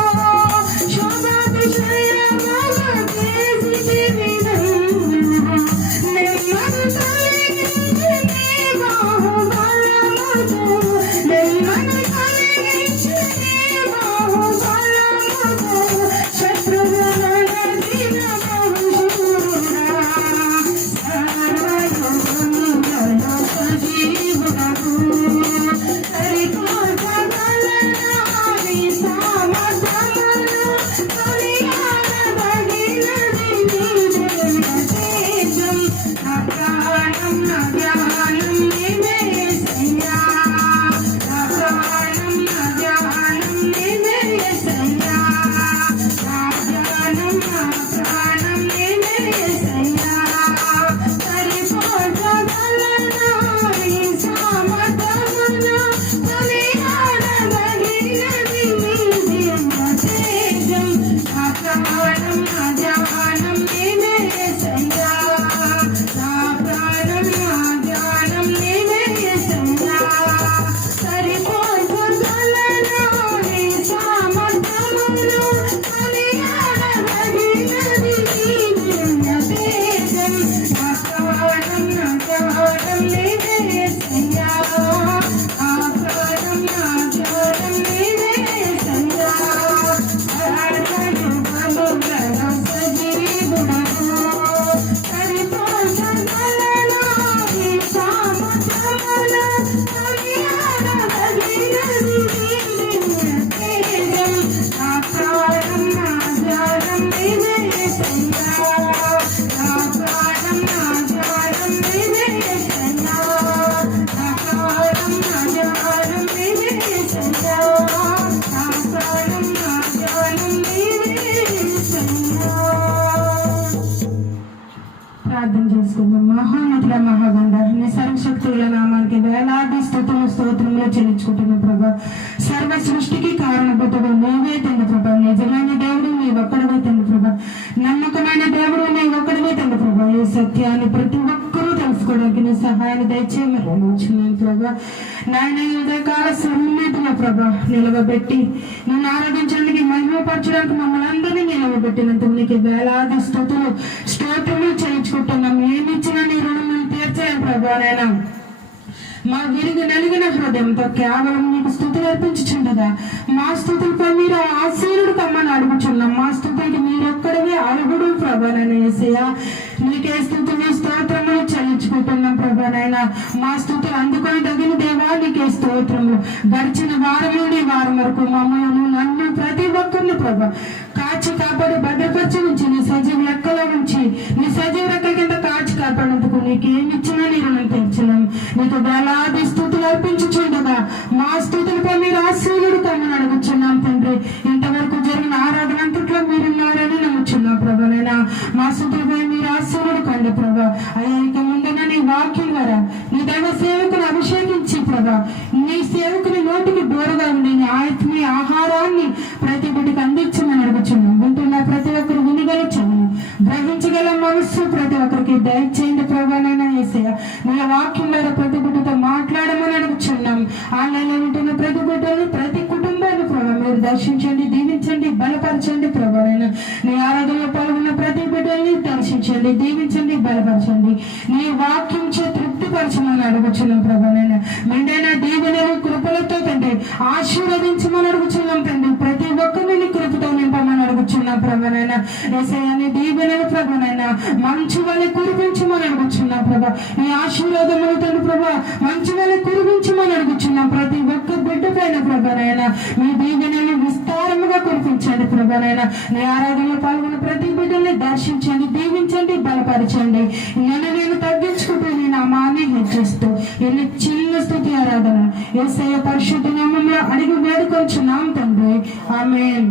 శోభాతిశయముగా చేసితివి నన్ను. నెమ్మది కలిగించి నీ బాహుబలముతో నెమ్మది కలిగించి నీ బాహుబలముతో శత్రువులనదిన బహుశూరా సర్వయోగములలో సజీవుడవు సరిపోగలనా నీ సామర్థ్యమును కొనియాడదగినది నీ జయతేజం. నా ప్రాణం నా ధ్యానం నీవే యేసయ్యా నా ప్రాణం నా ధ్యానం నీవే యేసయ్యా నా ధ్యానం నా ప్రాణం నీవే యేసయ్యా సరిపోగలనా నీ సామర్థ్యమును కొనియాడదగినది నీ జయతేజం. నా ప్రాణం నా ధ్యానం నీవే యేసయ్యా నా ప్రాణం నా ధ్యానం నీవే యేసయ్యా సరిపోగలనా నీ సామర్థ్యమును కొనియాడదగినది నీ జయతేజం. నా ప్రాణం నా ధ్యానం నీవే యేసయ్యా నా ప్రాణం నా ధ్యానం నీవే యేసయ్యా సర్వయుగములలో సజీవుడవు సరిపోగలనా నీ సామర్థ్యమును కొనియాడదగినది నీ జయతేజం. నా ప్రాణం నా ధ్యానం నీవే యేసయ్యా నా ప్రాణం నా ధ్యానం నీవే యేసయ్యా నా ప్రాణం నా ధ్యానం నీవే యేసయ్యా నా ప్రాణం నా ధ్యానం నీవే యేసయ్యా. ప్రార్థన చేసుకుందాం. మహోన్నతుల మహాగండ నీ సర్వశక్తుల నామానికి వేలాది స్తుతులు స్తోత్రములు చెల్లించుకుంటున్నాం ప్రభా. సర్వ సృష్టికి కారణభూతుడు నీవే తండ్రి ప్రభా. నిజమైన దేవుడు నీ ఒక్కడవే తండ్రి ప్రభా. నమ్మకమైన దేవుడు నీ ఒక్కడవే తండ్రి ప్రభా. ఈ సత్యాన్ని ప్రతి ఒక్కరూ తెలుసుకోవడానికి నీ సహాయాన్ని దయచేయమని వచ్చినాను ప్రభా. నాయన ఈ ఉదయకాల సన్నిధిలో ప్రభా నిలవబెట్టి నేను ఆరాధించడానికి మహిమపరచడానికి మమ్మల్ని అందరినీ నిలవబెట్టినందుకు నీకు వేలాది స్తోత్రములు చెల్లించుకుంటున్నాం. ఏమిచ్చినా నీ రుణం తీర్చాను ప్రభా. నేను మా విరిగి నలిగిన హృదయంతో కేవలం నీకు స్తుతులు అర్పించుచుండగా మా స్తుతులపై మీరు ఆశీనుడు కమ్మని అడుగుచున్నాం. మా స్తుతులకి మీరొక్కడవే అర్హుడు ప్రభానైనా యేసయ్యా. నీకే స్తుతులు స్తోత్రములు చెల్లించుకుంటున్నాం ప్రభానైనా. మా స్తుతులు అందుకొని తగిన దేవా నీకే స్తోత్రములు. గడిచిన వారం నుండి వారం వరకు మమ్మల్ని నన్ను ప్రతి ఒక్కరిని ప్రభా కాచి కాపాడి భద్రపరిచి ఉంచి నీ సజీవ లెక్కలో ఉంచి నీ సజీవ రెక్కల కింద కాచి కాపాడేందుకు నీకు ఏమిచ్చినా నీ రుణం తీర్చలేం. నీకు వేలాది స్తుతులు అర్పించుచుండగా మా స్తుతులపై మీరు ఆశీనుడు కమ్మని అడుగుచున్నాం తండ్రి. ఇంతవరకు జరిగిన ఆరాధన అంతట్లో మీరున్నారని నమ్ముచున్నాం ప్రభానైనా. మా స్తుతులపై మీరు ఆశీనుడు కండి ప్రభా. అయ్యా ఇక ముందున నీ వాక్యం ద్వారా నీ దైవ సేవకుని అభిషేకించి ప్రభా నీ సేవకుని నోటికి దూరంగా ఉండి నీ ఆత్మీయ ఆహారాన్ని ప్రతి బిడ్డకి అందించమని అడుగుచున్నాం. వింటున్న ప్రతి ఒక్కరు వినగలుగుతున్నాం. గ్రహించగల మనస్సు ప్రతి ఒక్కరికి దయచేయండి ప్రభానైనా యేసయ్యా. నీ వాక్యం ద్వారా ప్రతి బిడ్డతో మాట్లాడమని అడుగుచున్నాం. ఆన్లైన్లో ఉంటున్న ప్రతి బిడ్డని ప్రతి కుటుంబాన్ని ప్రభా మీరు దర్శించండి, దీవించండి, బలపరచండి ప్రభానైనా. నీ ఆరాధనలో పాల్గొన్న ప్రతి బిడ్డల్ని దర్శించండి, దీవించండి, బలపరచండి. నీ వాక్యం చే తృప్తిపరచమని అడుగుచున్నాం ప్రభానైనా. మెండైన దీవెనలు కృపలతో తండ్రి ఆశీర్వదించమని అడుగుచున్నాం తండ్రి. ప్రతి ఒక్కరిని నీ కృపతో నింపమని అడుగుచున్నాం ప్రభానైనా. యేసయ్యాని దీవెనలు ప్రభానైనా మంచు వలె కురిపించమని అడుగుచున్నాం ప్రభా. ఈ ఆశీర్వాదములు తండ్రి ప్రభా మంచు వలె కురిపించమని అడుగుచున్నాం. ప్రతి ఒక్క బిడ్డ పైన ప్రభానైనా మీ దీవెనలు విస్తారముగా కురిపించండి ప్రభానైనా. నీ ఆరాధనలో పాల్గొన్న ప్రతి బిడ్డల్ని దర్శించండి, దీవించండి, బలపరచండి. నేను తగ్గించుకుంటూ నీ నామాన్ని హెచ్చిస్తూ ఎన్ని చిన్న స్తుతి ఆరాధన యేసయ్య పరిశుద్ధ నామములో అడిగి వేడుకొంచున్నాం తండ్రి. ఆమేన్.